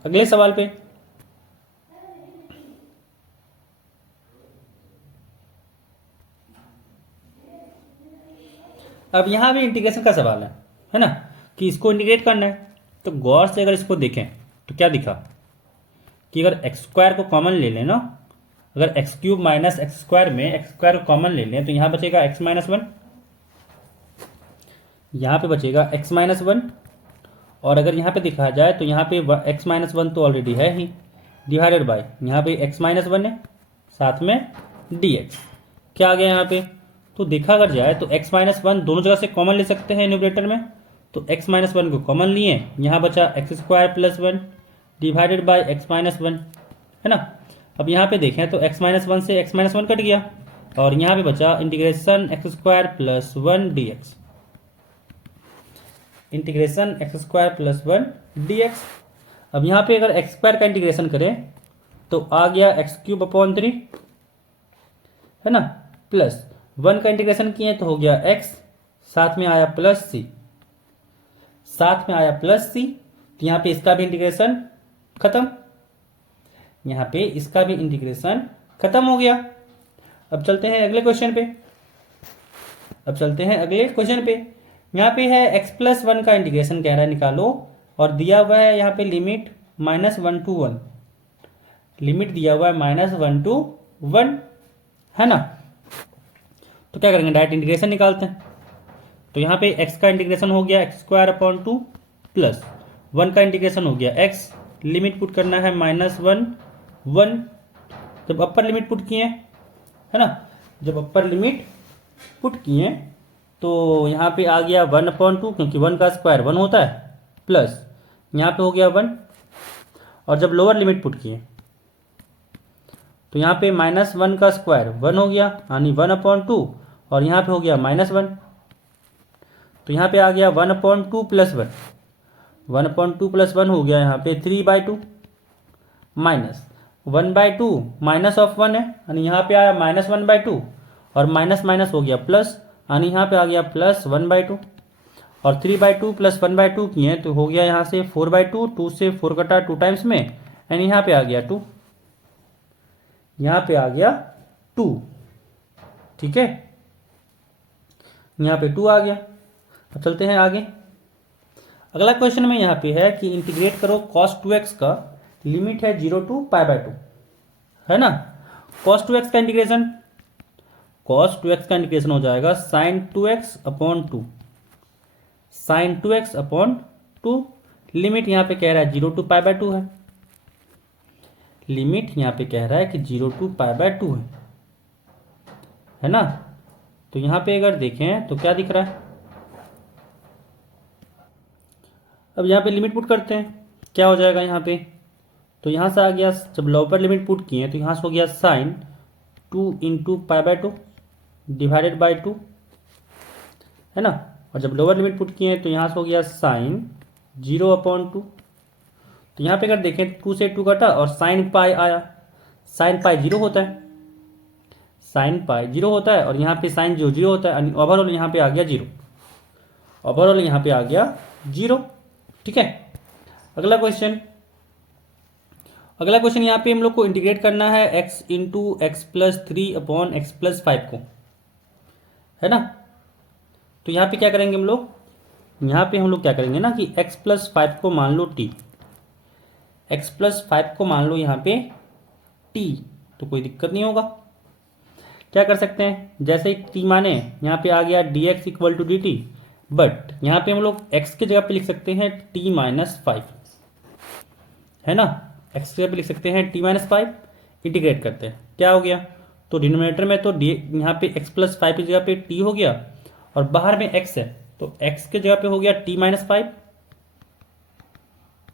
अगले सवाल पे। अब यहाँ भी इंटीग्रेशन का सवाल है ना, कि इसको इंटीग्रेट करना है, तो गौर से अगर इसको देखें तो क्या दिखा कि अगर x² को कॉमन ले लें ना, अगर x³ माइनस x² में x² को कॉमन ले लें तो यहाँ बचेगा x-1, यहाँ पे बचेगा x-1, और अगर यहाँ पे दिखा जाए तो यहाँ पे x-1 तो ऑलरेडी है ही, डिवाइडेड बाय यहाँ पे x-1 है, साथ में dx क्या आ गया यहाँ पे, तो देखा अगर जाए तो x-1 दोनों जगह से कॉमन ले सकते हैं न्यूमरेटर में, तो x-1 को कॉमन लिए, यहाँ बचा x² + 1 डिवाइडेड बाय x-1 है ना। अब यहाँ पे देखें तो x-1 से x-1 कट गया, और यहाँ पे बचा integration x² + 1 dx, integration x² + 1 dx। अब यहाँ पे अगर x² का इंटीग्रेशन करें तो आ गया x³/3 है ना, प्लस 1 का इंटीग्रेशन किए तो हो गया x, साथ में आया +c, साथ में आया +c, तो यहाँ पे इसका भी इंटीग्रेशन खत्म, यहाँ पे इसका भी इंटीग्रेशन खत्म हो गया। अब चलते हैं अगले क्वेश्चन पे, अब चलते हैं अगले क्वेश्चन पे। यहाँ पे है x+1 का इंटीग्रेशन कह रहा है निकालो, और दिया हुआ है यहाँ पे लिमिट -1 to 1, लिमिट दिया हुआ है -1 to 1 है ना, तो क्या करेंगे डायरेक्ट इंटीग्रेशन निकालते हैं। तो यहाँ पे x का इंटीग्रेशन हो गया x² प्लस 1 का इंटीग्रेशन हो गया x, लिमिट पुट करना है -1 1, जब अपर लिमिट पुट किए है ना, जब अपर लिमिट पुट किए तो यहाँ पे आ गया 1/2, क्योंकि 1 का स्क्वायर 1 होता है, प्लस यहाँ पे हो गया 1, और जब लोअर लिमिट पुट किए तो यहाँ पे -1 का स्क्वायर 1 हो गया यानी 1/2, और यहाँ पे हो गया -1, तो यहाँ पे आ गया 1/2 + 1, 1/2 + 1 हो गया यहाँ पे 3/2, माइनस 1/2 माइनस ऑफ 1 है यानी यहाँ पे आया -1/2, और माइनस माइनस हो गया प्लस, यानी यहाँ पे आ गया +1/2, और 3/2 + 1/2 किए तो हो गया यहाँ से 4/2, 2 से 4 कटा 2 टाइम्स में, यानी यहाँ पे आ गया 2, यहाँ पे आ गया 2, ठीक है, यहाँ पे 2 आ गया। अब चलते हैं आगे, अगला क्वेश्चन में यहाँ पे है कि इंटीग्रेट करो cos 2x का, लिमिट है 0 to π/2 है ना। cos 2x का इंटीग्रेशन, cos 2x का इंटीग्रेशन हो जाएगा sin 2x/2, sin 2x/2, limit यहाँ पे कह रहा है 0 to π/2 है, लिमिट यहाँ पे कह रहा है कि 0 to π/2 है ना। तो यहाँ पे अगर देखें तो क्या दिख रहा है, अब यहाँ पे लिमिट पुट करते हैं, क्या हो जाएगा यहाँ पे, तो यहाँ से आ गया, जब लोअर लिमिट पुट किए तो यहाँ से हो गया sin 2 × π/2 डिवाइडेड बाई 2 है ना, और जब लोअर लिमिट पुट किए तो यहाँ से हो गया sin 0/2, तो यहाँ पे अगर देखें 2 से 2 कटा और sin π आया, sin π 0 होता है, साइन पाई 0 होता है और यहाँ पे साइन 0 होता है, ओवरऑल यहाँ पे आ गया 0, ओवरऑल यहाँ पे आ गया 0। ठीक है, अगला क्वेश्चन यहाँ पे हम लोग को इंटीग्रेट करना है x into x plus 3 upon x plus 5 को, है ना। तो यहाँ पे क्या करेंगे हम लोग, यहाँ पे हम लोग क्या करेंगे ना कि x प्लस 5 को मान लो t, x प्लस 5 को मान लो यहाँ पे t, तो कोई दिक्कत नहीं होगा। क्या कर सकते हैं, जैसे ही t माने यहाँ पे आ गया dx equal to dt, but यहाँ पे हम लोग x की जगह पे लिख सकते हैं t माइनस 5, है ना। x की जगह पे लिख सकते हैं t माइनस 5, इंटीग्रेट करते हैं क्या हो गया, तो डिनोमिनेटर में तो यहाँ पे x प्लस 5 की जगह पे t हो गया और बाहर में x है, तो x की जगह पे हो गया t माइनस 5,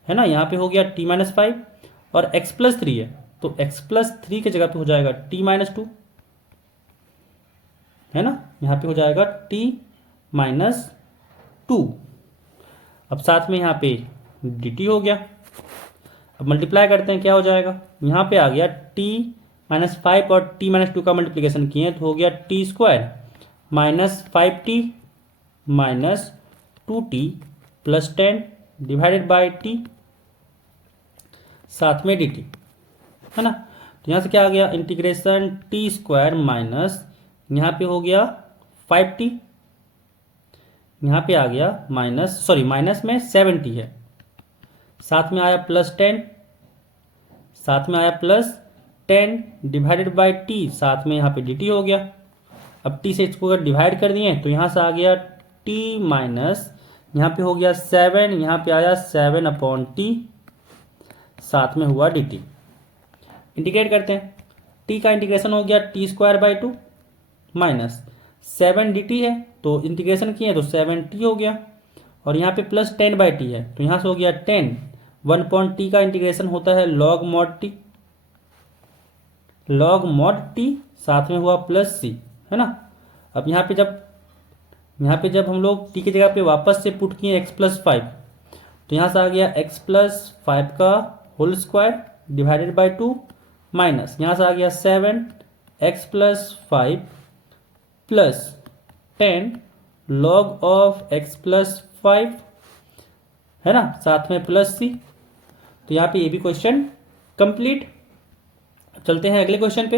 है ना। यहाँ पे हो गया t माइनस 5 और x प्लस 3 है, तो x प्लस 3 की जगह पे हो जाएगा t माइनस 2, है ना। यहाँ पे हो जाएगा t माइनस 2। अब साथ में यहाँ पे dt हो गया। अब मल्टीप्लाई करते हैं क्या हो जाएगा, यहाँ पे आ गया t माइनस 5 और t माइनस 2 का मल्टीप्लिकेशन किए तो हो गया t square minus 5t minus 2t plus 10 divided by t, साथ में dt, है ना। तो यहाँ से क्या आ गया, इंटीग्रेशन t स्क्वायर माइनस यहाँ पे हो गया 5t, यहाँ पे आ गया माइनस में 7t है, साथ में आया प्लस 10, साथ में आया प्लस 10 डिवाइडेड बाई t, साथ में यहाँ पे dt हो गया। अब t से इसको अगर डिवाइड कर दिए तो यहाँ से आ गया t माइनस यहाँ पे हो गया 7, यहाँ पे आया 7 अपॉन t, साथ में हुआ dt। इंटीग्रेट करते हैं, t का इंटीग्रेशन हो गया t square by 2 minus 7 dt है, तो इंटीग्रेशन किए तो 7t हो गया और यहाँ पे प्लस 10 बाई टी है, तो यहाँ से हो गया 10, 1 पॉइंट टी का इंटीग्रेशन होता है log mod T, log mod T, साथ में हुआ प्लस सी, है ना। अब यहाँ पे जब हम लोग टी की जगह पे वापस से पुट किए x प्लस 5, तो यहाँ से आ गया x प्लस 5 का whole square divided by 2 minus यहाँ से आ गया 7 x plus 5 plus 10 log of x plus 5, है ना, साथ में प्लस सी। तो यहाँ पे ये भी क्वेश्चन कंप्लीट। चलते हैं अगले क्वेश्चन पे,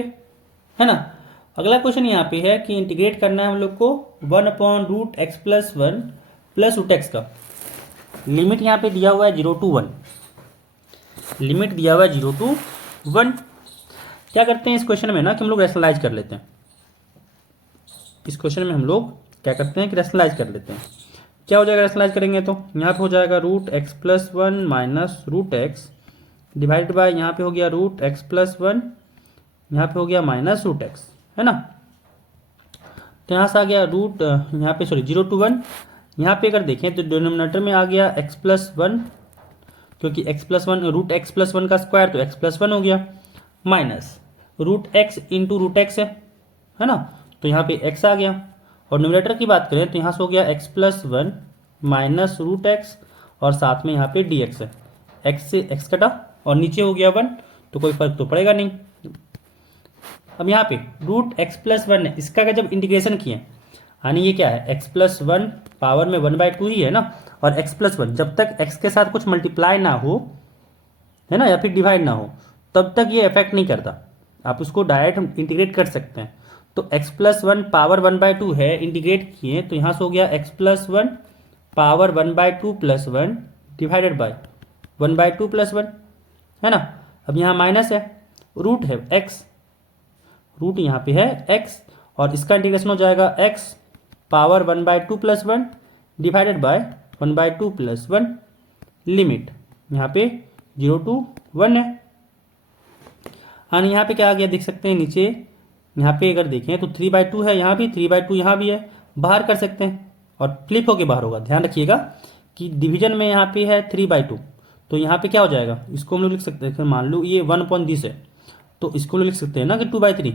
है ना। अगला क्वेश्चन यहाँ पे है कि इंटीग्रेट करना है हम लोग को 1 upon root x plus 1 plus root x का। लिमिट यहाँ पे दिया हुआ है 0 to 1, लिमिट दिया हुआ है 0 to 1। क्या करते हैं इस क्वेश्चन में ना कि हम लोग रैशनलाइज कर लेते हैं, इस क्वेश्चन में हम लोग क्या करते हैं कि रैशनलाइज कर लेते हैं। क्या हो जाएगा रैशनलाइज करेंगे तो यहाँ पे हो जाएगा root x plus 1 minus root x divided by यहाँ पे हो गया रूट एक्स प्लस 1, यहाँ पे हो गया माइनस रूट एक्स, है ना। तो यहाँ से आ गया रूट यहाँ पे 0 to 1। यहाँ पे अगर देखें तो डिनोमिनेटर में आ गया x प्लस 1, क्योंकि x plus 1 root x plus 1 का स्क्वायर तो x प्लस 1 हो गया, minus root x into root x है ना, तो यहाँ पे x आ गया। और न्यूमरेटर की बात करें तो यहाँ से हो गया x plus 1 minus root x और साथ में यहाँ पे dx है, x से x कटा और नीचे हो गया 1, तो कोई फर्क तो पड़ेगा नहीं। अब यहाँ पे रूट एक्स प्लस 1 है, इसका का जब इंटीग्रेशन किए यानी ये क्या है x प्लस 1 पावर में 1/2 ही है ना, और x प्लस 1 जब तक x के साथ कुछ मल्टीप्लाई ना हो, है ना, या फिर डिवाइड ना हो, तब तक ये इफेक्ट नहीं करता, आप उसको डायरेक्ट इंटीग्रेट कर सकते हैं। तो x प्लस 1 पावर 1/2 है, इंटीग्रेट किए तो यहाँ से हो गया x plus 1 power 1/2 plus 1 divided by 1/2 plus 1, है ना। अब यहाँ माइनस है, रूट है x, रूट यहाँ पे है x और इसका इंटीग्रेशन हो जाएगा x power 1/2 plus 1 divided by 1/2 plus 1, limit यहाँ पे 0 to 1 है। हाँ, यहाँ पे क्या आ गया देख सकते हैं नीचे, यहाँ पे अगर देखें तो 3/2 है, यहाँ भी 3/2 यहाँ भी है, बाहर कर सकते हैं और फ्लिप होके बाहर होगा। ध्यान रखिएगा कि डिवीजन में यहाँ पे है 3/2, तो यहाँ पे क्या हो जाएगा, इसको हम लोग लिख सकते हैं, मान लो ये 1 अपॉन दिस है तो इसको लिख सकते हैं ना कि 2/3,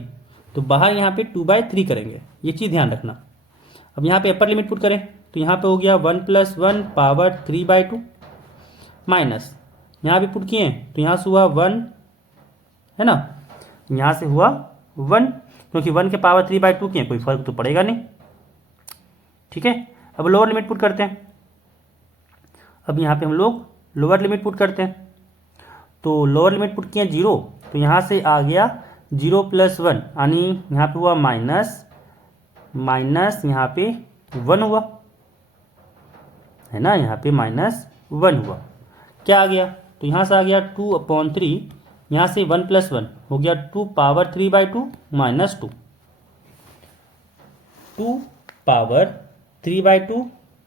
तो बाहर यहाँ पे 2/3 करेंगे, ये चीज़ ध्यान रखना। अब यहाँ पे अपर लिमिट पुट करें तो यहाँ पे हो गया 1 प्लस 1 पावर 3/2 माइनस यहाँ पे पुट किए तो यहाँ से हुआ 1, है ना, यहाँ से हुआ 1, क्योंकि 1 के पावर 3/2 की है, कोई फर्क तो पड़ेगा नहीं। ठीक है, अब लोअर लिमिट पुट करते हैं। अब यहाँ पे हम लोग लोअर लिमिट पुट करते हैं, तो लोअर लिमिट पुट किए 0, तो यहाँ से आ गया 0 + 1, यानी यहाँ पे हुआ माइनस यहाँ पे 1 हुआ, है ना, यहाँ पे -1 हुआ। क्या आ गया, तो यहाँ से आ गया 2/3, यहाँ से 1 + 1 हो गया 2 पावर 3/2 -2, 2 पावर 3/2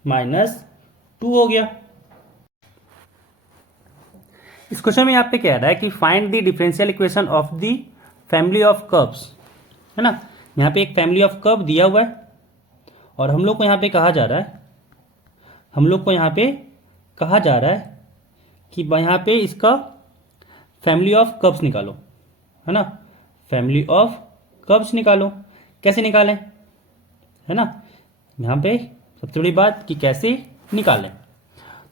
-2 हो गया। इस क्वेश्चन में यहाँ पे कह रहा है कि find the differential equation of the family of curves, है ना। यहाँ पे एक फैमिली ऑफ कर्व दिया हुआ है और हम लोग को यहाँ पे कहा जा रहा है कि यहाँ पे इसका फैमिली ऑफ कर्व्स निकालो, है ना। फैमिली ऑफ कर्व्स निकालो, कैसे निकालें, है ना। यहाँ पे सबसे बड़ी बात कि कैसे निकालें,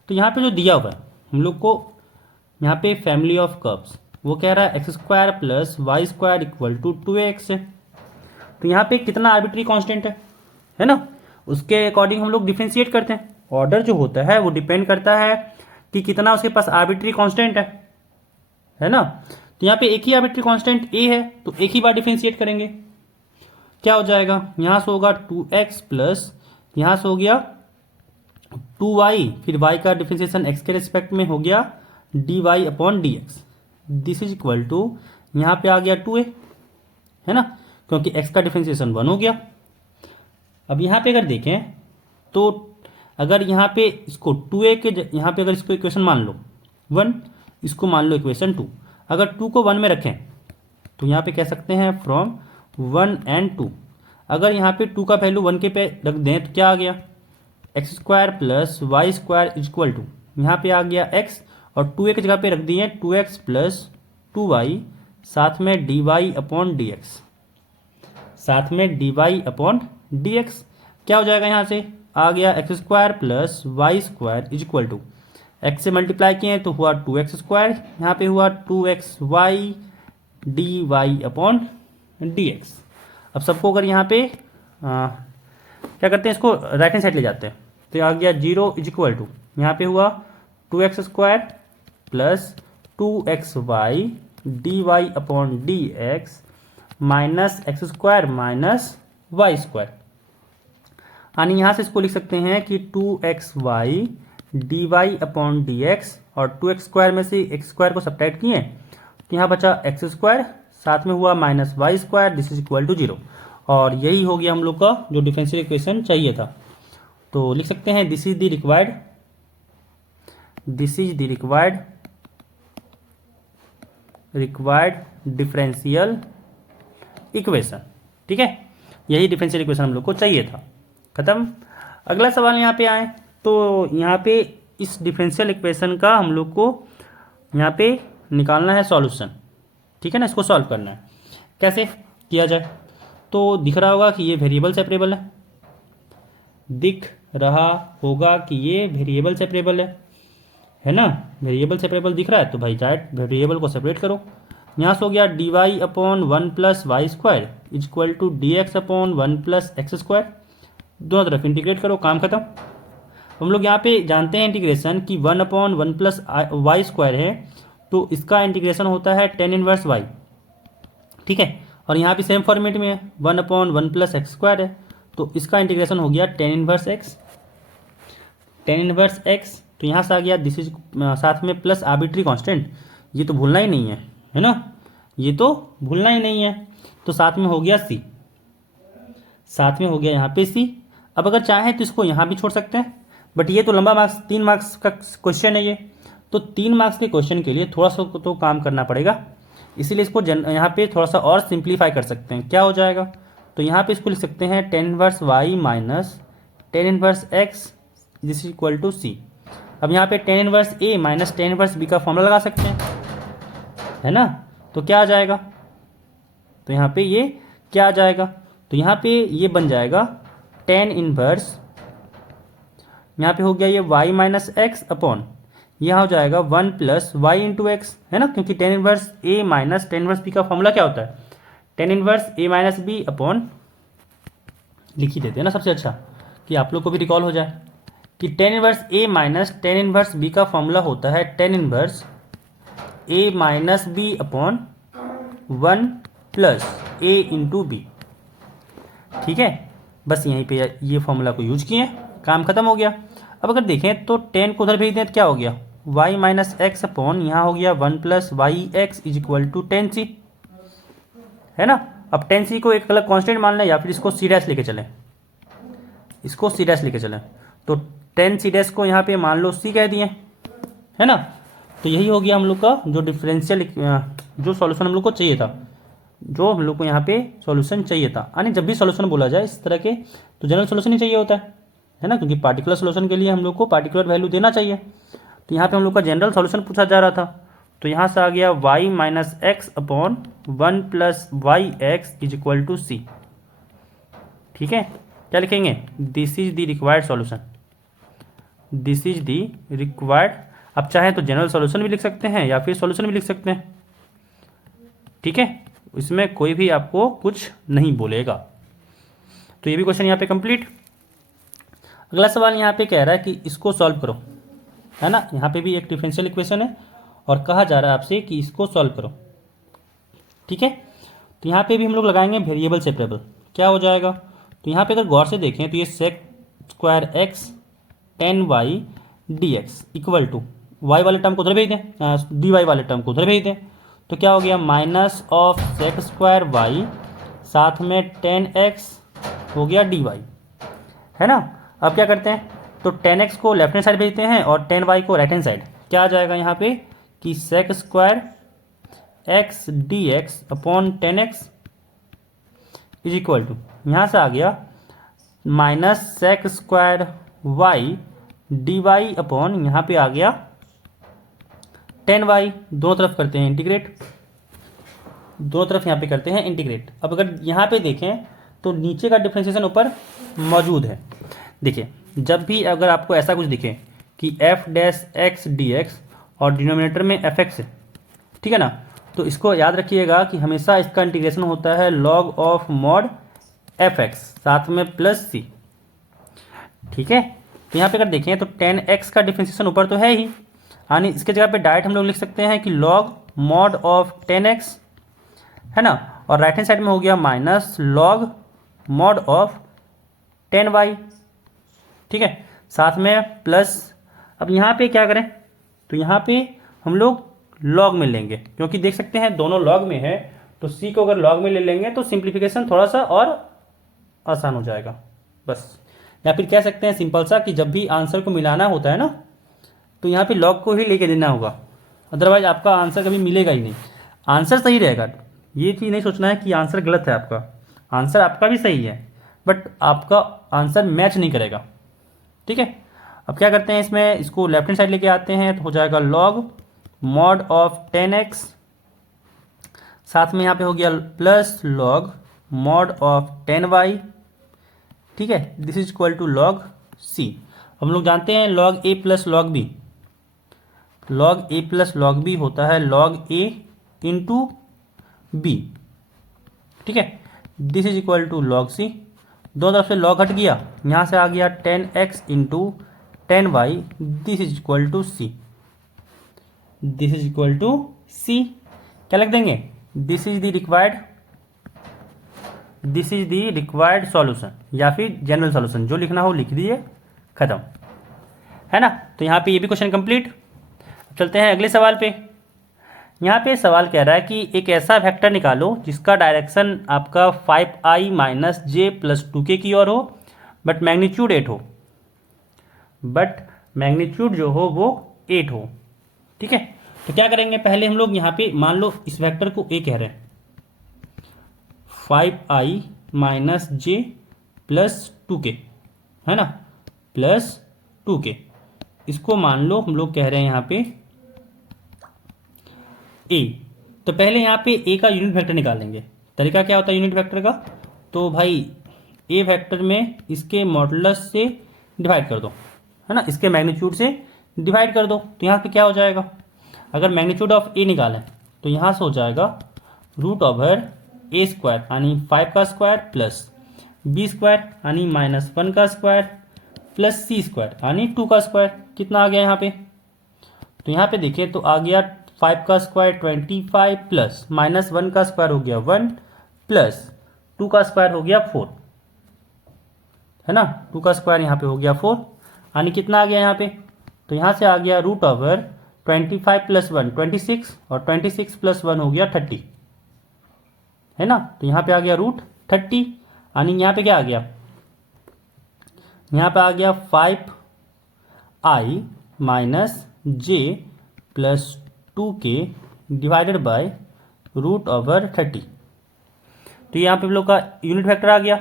तो यहाँ पे जो दिया हुआ है हम लोग को, यहाँ पे फैमिली ऑफ कर्व्स वो कह रहा है x² + y² = 2x है। तो यहाँ पे कितना आर्बिट्री कांस्टेंट है ना, उसके अकॉर्डिंग हम लोग डिफरेंशिएट करते हैं। ऑर्डर जो होता है वो डिपेंड करता है कि कितना उसके पास आर्बिट्री कांस्टेंट है ना। तो यहाँ पे एक ही आर्बिट्री कांस्टेंट a है, तो एक ही बार डिफरेंशिएट करेंगे। क्या हो जाएगा, यहाँ से होगा 2x प्लस यहाँ से हो गया 2y, फिर y का डिफरेंशिएशन x के रिस्पेक्ट में हो गया dy/dx। This is equal to यहाँ पे आ गया 2a, है ना, क्योंकि x का डिफरेंशिएशन 1 हो गया। अब यहाँ पे अगर देखें तो अगर यहाँ पे इसको 2a के यहाँ पे अगर इसको इक्वेशन मान लो 1, इसको मान लो इक्वेशन 2, अगर 2 को 1 में रखें तो यहाँ पे कह सकते हैं फ्रॉम 1 and 2। अगर यहाँ पे 2 का वैल्यू 1 के पे रख दें तो क्या आ गया, x² + y² = यहाँ पे आ गया x और 2a की जगह पे रख दिए 2x + 2y, साथ में dy/dx, साथ में dy/dx। क्या हो जाएगा, यहाँ से आ गया x² + y² = x से मल्टीप्लाई किए तो हुआ 2x², यहाँ पे हुआ 2xy dy/dx। अब सबको अगर यहाँ पे क्या करते हैं, इसको राइट हैंड साइड ले जाते हैं, तो आ गया 0 = यहाँ पे हुआ 2x² + 2xy dy/dx -x² - y²। यानी यहाँ से इसको लिख सकते हैं कि 2xy dy/dx और 2x² में से x² को सब्ट्रैक्ट किए तो यहाँ बचा x², साथ में हुआ -y², this is equal to 0। और यही हो गया हम लोग का जो डिफरेंशियल इक्वेशन चाहिए था। तो लिख सकते हैं this is the required differential equation. ठीक है, यही डिफरेंशियल इक्वेशन हम लोग को चाहिए था। खत्म। अगला सवाल यहाँ पे आए तो यहाँ पे इस डिफरेंशियल इक्वेशन का हम लोग को यहाँ पे निकालना है सॉल्यूशन। ठीक है ना, इसको सॉल्व करना है। कैसे किया जाए, तो दिख रहा होगा कि ये वेरिएबल सेपरेबल है ना। वेरिएबल सेपरेबल दिख रहा है तो भाई डायरेक्ट वेरिएबल को सेपरेट करो। यहाँ से हो गया dy/1 + y² = dx/1 + x², दोनों तरफ इंटीग्रेट करो, काम खत्म। हम लोग यहाँ पे जानते हैं इंटीग्रेशन कि 1/1 + y² है, तो इसका इंटीग्रेशन होता है tan 1y। ठीक है, और यहाँ पे सेम फॉर्मेट में है 1/1 + x² है, तो इसका इंटीग्रेशन हो गया tan 1x। तो यहाँ से आ गया दिस इज साथ में प्लस आर्बिट्री कांस्टेंट, ये तो भूलना ही नहीं है ना, ये तो भूलना ही नहीं है। तो साथ में हो गया c, साथ में हो गया यहाँ पे c। अब अगर चाहें तो इसको यहाँ भी छोड़ सकते हैं, बट ये तो लंबा मार्क्स 3 मार्क्स का क्वेश्चन है ये, तो 3 मार्क्स के क्वेश्चन के लिए थोड़ा सा तो काम करना पड़ेगा, इसीलिए इसको यहाँ पे थोड़ा सा और सिंप्लीफाई कर सकते हैं। क्या हो जाएगा, तो यहाँ पे इसको लिख सकते हैं tan 1y - tan 1x this is equal to c। अब यहाँ पे tan 1a - tan 1b का फॉर्मूला लगा सकते हैं, है ना। तो क्या आ जाएगा, तो यहाँ पे ये क्या आ जाएगा, तो यहाँ पे ये बन जाएगा tan 1, यहाँ पे हो गया ये y - x अपॉन यहाँ हो जाएगा 1 + y × x, है ना, क्योंकि tan 1a - tan 1b का फॉर्मूला क्या होता है, टेन इनवर्स ए माइनस बी अपॉन, लिख ही देते हैं ना सबसे अच्छा, कि आप लोग को भी रिकॉल हो जाए, कि टेन इनवर्स ए माइनस टेन इनवर्स बी का फॉर्मूला होता है टेन इनवर्स ए माइनस बी अपॉन 1 प्लस ए इंटू बी। ठीक है, बस यहीं पे ये फॉर्मूला को यूज किए, काम खत्म हो गया। अब अगर देखें तो 10 को उधर भेज दें तो क्या हो गया, y माइनस एक्स अपॉन यहाँ हो गया 1 plus y x is equal to 10c, है ना। अब 10c को एक अलग कांस्टेंट मान लें या फिर इसको c डैश लेके चलें, इसको c डैश लेके चलें, तो 10c डैश को यहाँ पे मान लो c कह दिए, है ना। तो यही हो गया हम लोग का जो डिफरेंशियल, जो सॉल्यूशन हम लोग को चाहिए था, जो हम लोग को यहाँ पे सॉल्यूशन चाहिए था। यानी जब भी सॉल्यूशन बोला जाए इस तरह के, तो जनरल सॉल्यूशन ही चाहिए होता है ना, क्योंकि पार्टिकुलर सॉल्यूशन के लिए हम लोग को पार्टिकुलर वैल्यू देना चाहिए। तो यहाँ पे हम लोग का जनरल सॉल्यूशन पूछा जा रहा था, तो यहाँ से आ गया y minus x upon 1 plus y x is equal to c. ठीक है, क्या लिखेंगे, this is the required solution, this is the required. आप चाहें तो जनरल सॉल्यूशन भी लिख सकते हैं या फिर सॉल्यूशन भी लिख सकते हैं। ठीक है, इसमें कोई भी आपको कुछ नहीं बोलेगा। तो ये भी क्वेश्चन यहाँ पे कंप्लीट। अगला सवाल यहाँ पे कह रहा है कि इसको सॉल्व करो, है ना। यहाँ पे भी एक डिफरेंशियल इक्वेशन है और कहा जा रहा है आपसे कि इसको सॉल्व करो। ठीक है, तो यहाँ पे भी हम लोग लगाएंगे वेरिएबल सेपरेबल। क्या हो जाएगा, तो यहाँ पे अगर गौर से देखें तो ये sec square x tan y d x equal to, y वाले टर्म को उधर भेज दें, डी वाई वाले टर्म को उधर भेज दें, तो क्या हो गया minus of sec square y साथ में टेन एक्स हो गया डी वाई, है ना। अब क्या करते हैं, तो टेन एक्स को लेफ्ट हैंड साइड भेजते हैं और टेन वाई को राइट हैंड साइड। क्या आ जाएगा यहाँ पे कि sec square x d x upon tan x is equal to, यहाँ से आ गया minus sec square y d y upon यहाँ पे आ गया टेन वाई। दोनों तरफ करते हैं इंटीग्रेट, दोनों तरफ यहाँ पे करते हैं इंटीग्रेट। अब अगर यहाँ पे देखें तो नीचे का डिफरेंशिएशन ऊपर मौजूद है। देखिए, जब भी अगर आपको ऐसा कुछ दिखे कि F dash x d x और डिनोमिनेटर में एफ एक्स है, ठीक है ना, तो इसको याद रखिएगा कि हमेशा इसका इंटीग्रेशन होता है log of mod F x साथ में प्लस सी। ठीक है, तो यहाँ पे अगर देखें तो टेन एक्स का डिफरेंशिएशन ऊपर तो है ही, यानी इसके जगह पे डायरेक्ट हम लोग लिख सकते हैं कि log mod of ten x, है ना, और राइट हैंड साइड में हो गया minus log mod of ten y. ठीक है, साथ में प्लस। अब यहाँ पे क्या करें, तो यहाँ पे हम लोग लॉग में लेंगे, क्योंकि देख सकते हैं दोनों लॉग में है, तो सी को अगर लॉग में ले लेंगे तो सिंप्लीफिकेशन थोड़ा सा और आसान हो जाएगा बस। या फिर कह सकते हैं सिंपल सा कि जब भी आंसर को मिलाना होता है ना, तो यहाँ पे लॉग को ही लेके देना होगा, अदरवाइज आपका आंसर कभी मिलेगा ही नहीं। आंसर सही रहेगा, ये चीज़ नहीं सोचना है कि आंसर गलत है आपका, आंसर आपका भी सही है बट आपका आंसर मैच नहीं करेगा। ठीक है, अब क्या करते हैं, इसमें इसको लेफ्ट हैंड साइड लेके आते हैं, तो हो जाएगा log mod of ten x, साथ में यहाँ पे हो गया plus log mod of ten y. ठीक है, this is equal to log c. हम लोग जानते हैं log a plus log b, log a plus log b होता है लॉग ए इंटू बी। ठीक है, this is equal to log c. दो तरफ से लॉग हट गया, यहाँ से आ गया ten x into ten y, this is equal to c, this is equal to c. क्या लिख देंगे, this is the required, this is the required solution, या फिर जनरल सॉल्यूशन, जो लिखना हो लिख दीजिए, खत्म, है ना। तो यहाँ पे ये भी क्वेश्चन कंप्लीट। चलते हैं अगले सवाल पे। यहाँ पे सवाल कह रहा है कि एक ऐसा वेक्टर निकालो जिसका डायरेक्शन आपका 5i minus j plus 2k की ओर हो, बट मैग्नीट्यूड 8 हो, बट मैग्नीट्यूड जो हो वो 8 हो। ठीक है, तो क्या करेंगे, पहले हम लोग यहाँ पे मान लो इस वेक्टर को ए कह रहे हैं, 5i minus j plus 2k, है ना, प्लस 2k, इसको मान लो हम लोग कह रहे हैं यहाँ पे ए। तो पहले यहाँ पे ए का यूनिट वेक्टर निकालेंगे। तरीका क्या होता है यूनिट वेक्टर का, तो भाई ए वेक्टर में इसके मॉडुलस से डिवाइड कर दो, है ना, इसके मैग्नीट्यूड से डिवाइड कर दो। तो यहाँ पे क्या हो जाएगा, अगर मैग्नीट्यूड ऑफ ए निकालें तो यहाँ से हो जाएगा रूट ओवर ए स्क्वायर यानी 5 का स्क्वायर प्लस बी स्क्वायर यानी -1 का स्क्वायर प्लस सी स्क्वायर यानी 2 का स्क्वायर। कितना आ गया यहाँ पे? तो यहाँ पे देखिए तो आ गया 5 का स्क्वायर 25 प्लस -1 का स्क्वायर हो गया 1 प्लस 2 का स्क्वायर हो गया 4, है ना। 2 का स्क्वायर यहाँ पे हो गया 4 यानी कितना आ गया यहाँ पे? तो यहाँ से आ गया रूट ओवर 25 प्लस 1 26 और 26 प्लस 1 हो गया 30, है ना। तो यहाँ पे आ गया रूट 30 यानी यहाँ पे क्या आ गया? यहाँ पे आ गया 5i minus j plus 2k divided by root over 30। तो यहाँ पे हम लोग का यूनिट वेक्टर आ गया।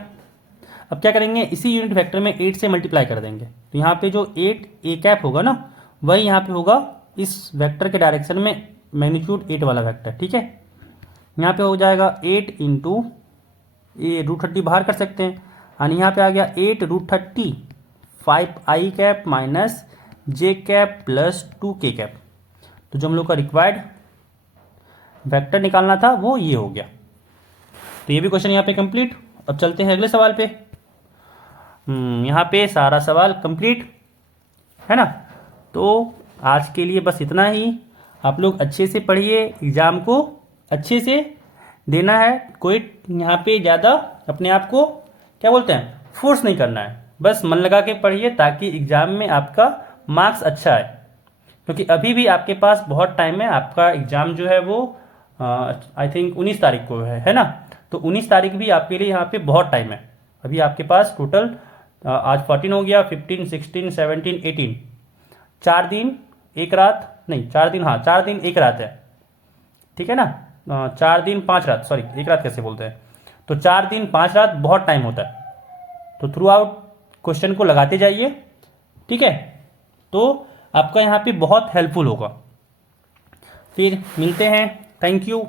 अब क्या करेंगे, इसी यूनिट वेक्टर में 8 से मल्टीप्लाई कर देंगे। तो यहाँ पे जो 8 ए कैप होगा ना, वही यहाँ पे होगा इस वेक्टर के डायरेक्शन में मैग्नीट्यूड 8 वाला वेक्टर, ठीक है। यहाँ पे हो जाएगा 8 इंटू ये रूट 30 बाहर कर सकते हैं यानी यहाँ पे आ गया 8 रूट 30 5i कैप माइनस जे कैप प्लस 2k कैप। तो जो हम लोग का रिक्वायर्ड वेक्टर निकालना था वो ये हो गया। तो ये भी क्वेश्चन यहाँ पे कंप्लीट। अब चलते हैं अगले सवाल पे। यहाँ पे सारा सवाल कंप्लीट है ना। तो आज के लिए बस इतना ही। आप लोग अच्छे से पढ़िए, एग्ज़ाम को अच्छे से देना है। कोई यहाँ पे ज़्यादा अपने आप को क्या बोलते हैं, फोर्स नहीं करना है। बस मन लगा के पढ़िए ताकि एग्ज़ाम में आपका मार्क्स अच्छा आए, क्योंकि अभी भी आपके पास बहुत टाइम है। आपका एग्ज़ाम जो है वो आई थिंक 19 तारीख को है ना। तो 19 तारीख भी आपके लिए यहाँ पे बहुत टाइम है। अभी आपके पास टोटल आज 14 हो गया, 15 16 17 18, 4 दिन 1 रात, नहीं 4 दिन, हाँ 4 दिन 1 रात है, ठीक है ना। 4 दिन 5 रात, सॉरी 1 रात कैसे बोलते हैं। तो 4 दिन 5 रात बहुत टाइम होता है। तो थ्रू आउट क्वेश्चन को लगाते जाइए, ठीक है। तो आपका यहाँ पे बहुत हेल्पफुल होगा। फिर मिलते हैं, थैंक यू।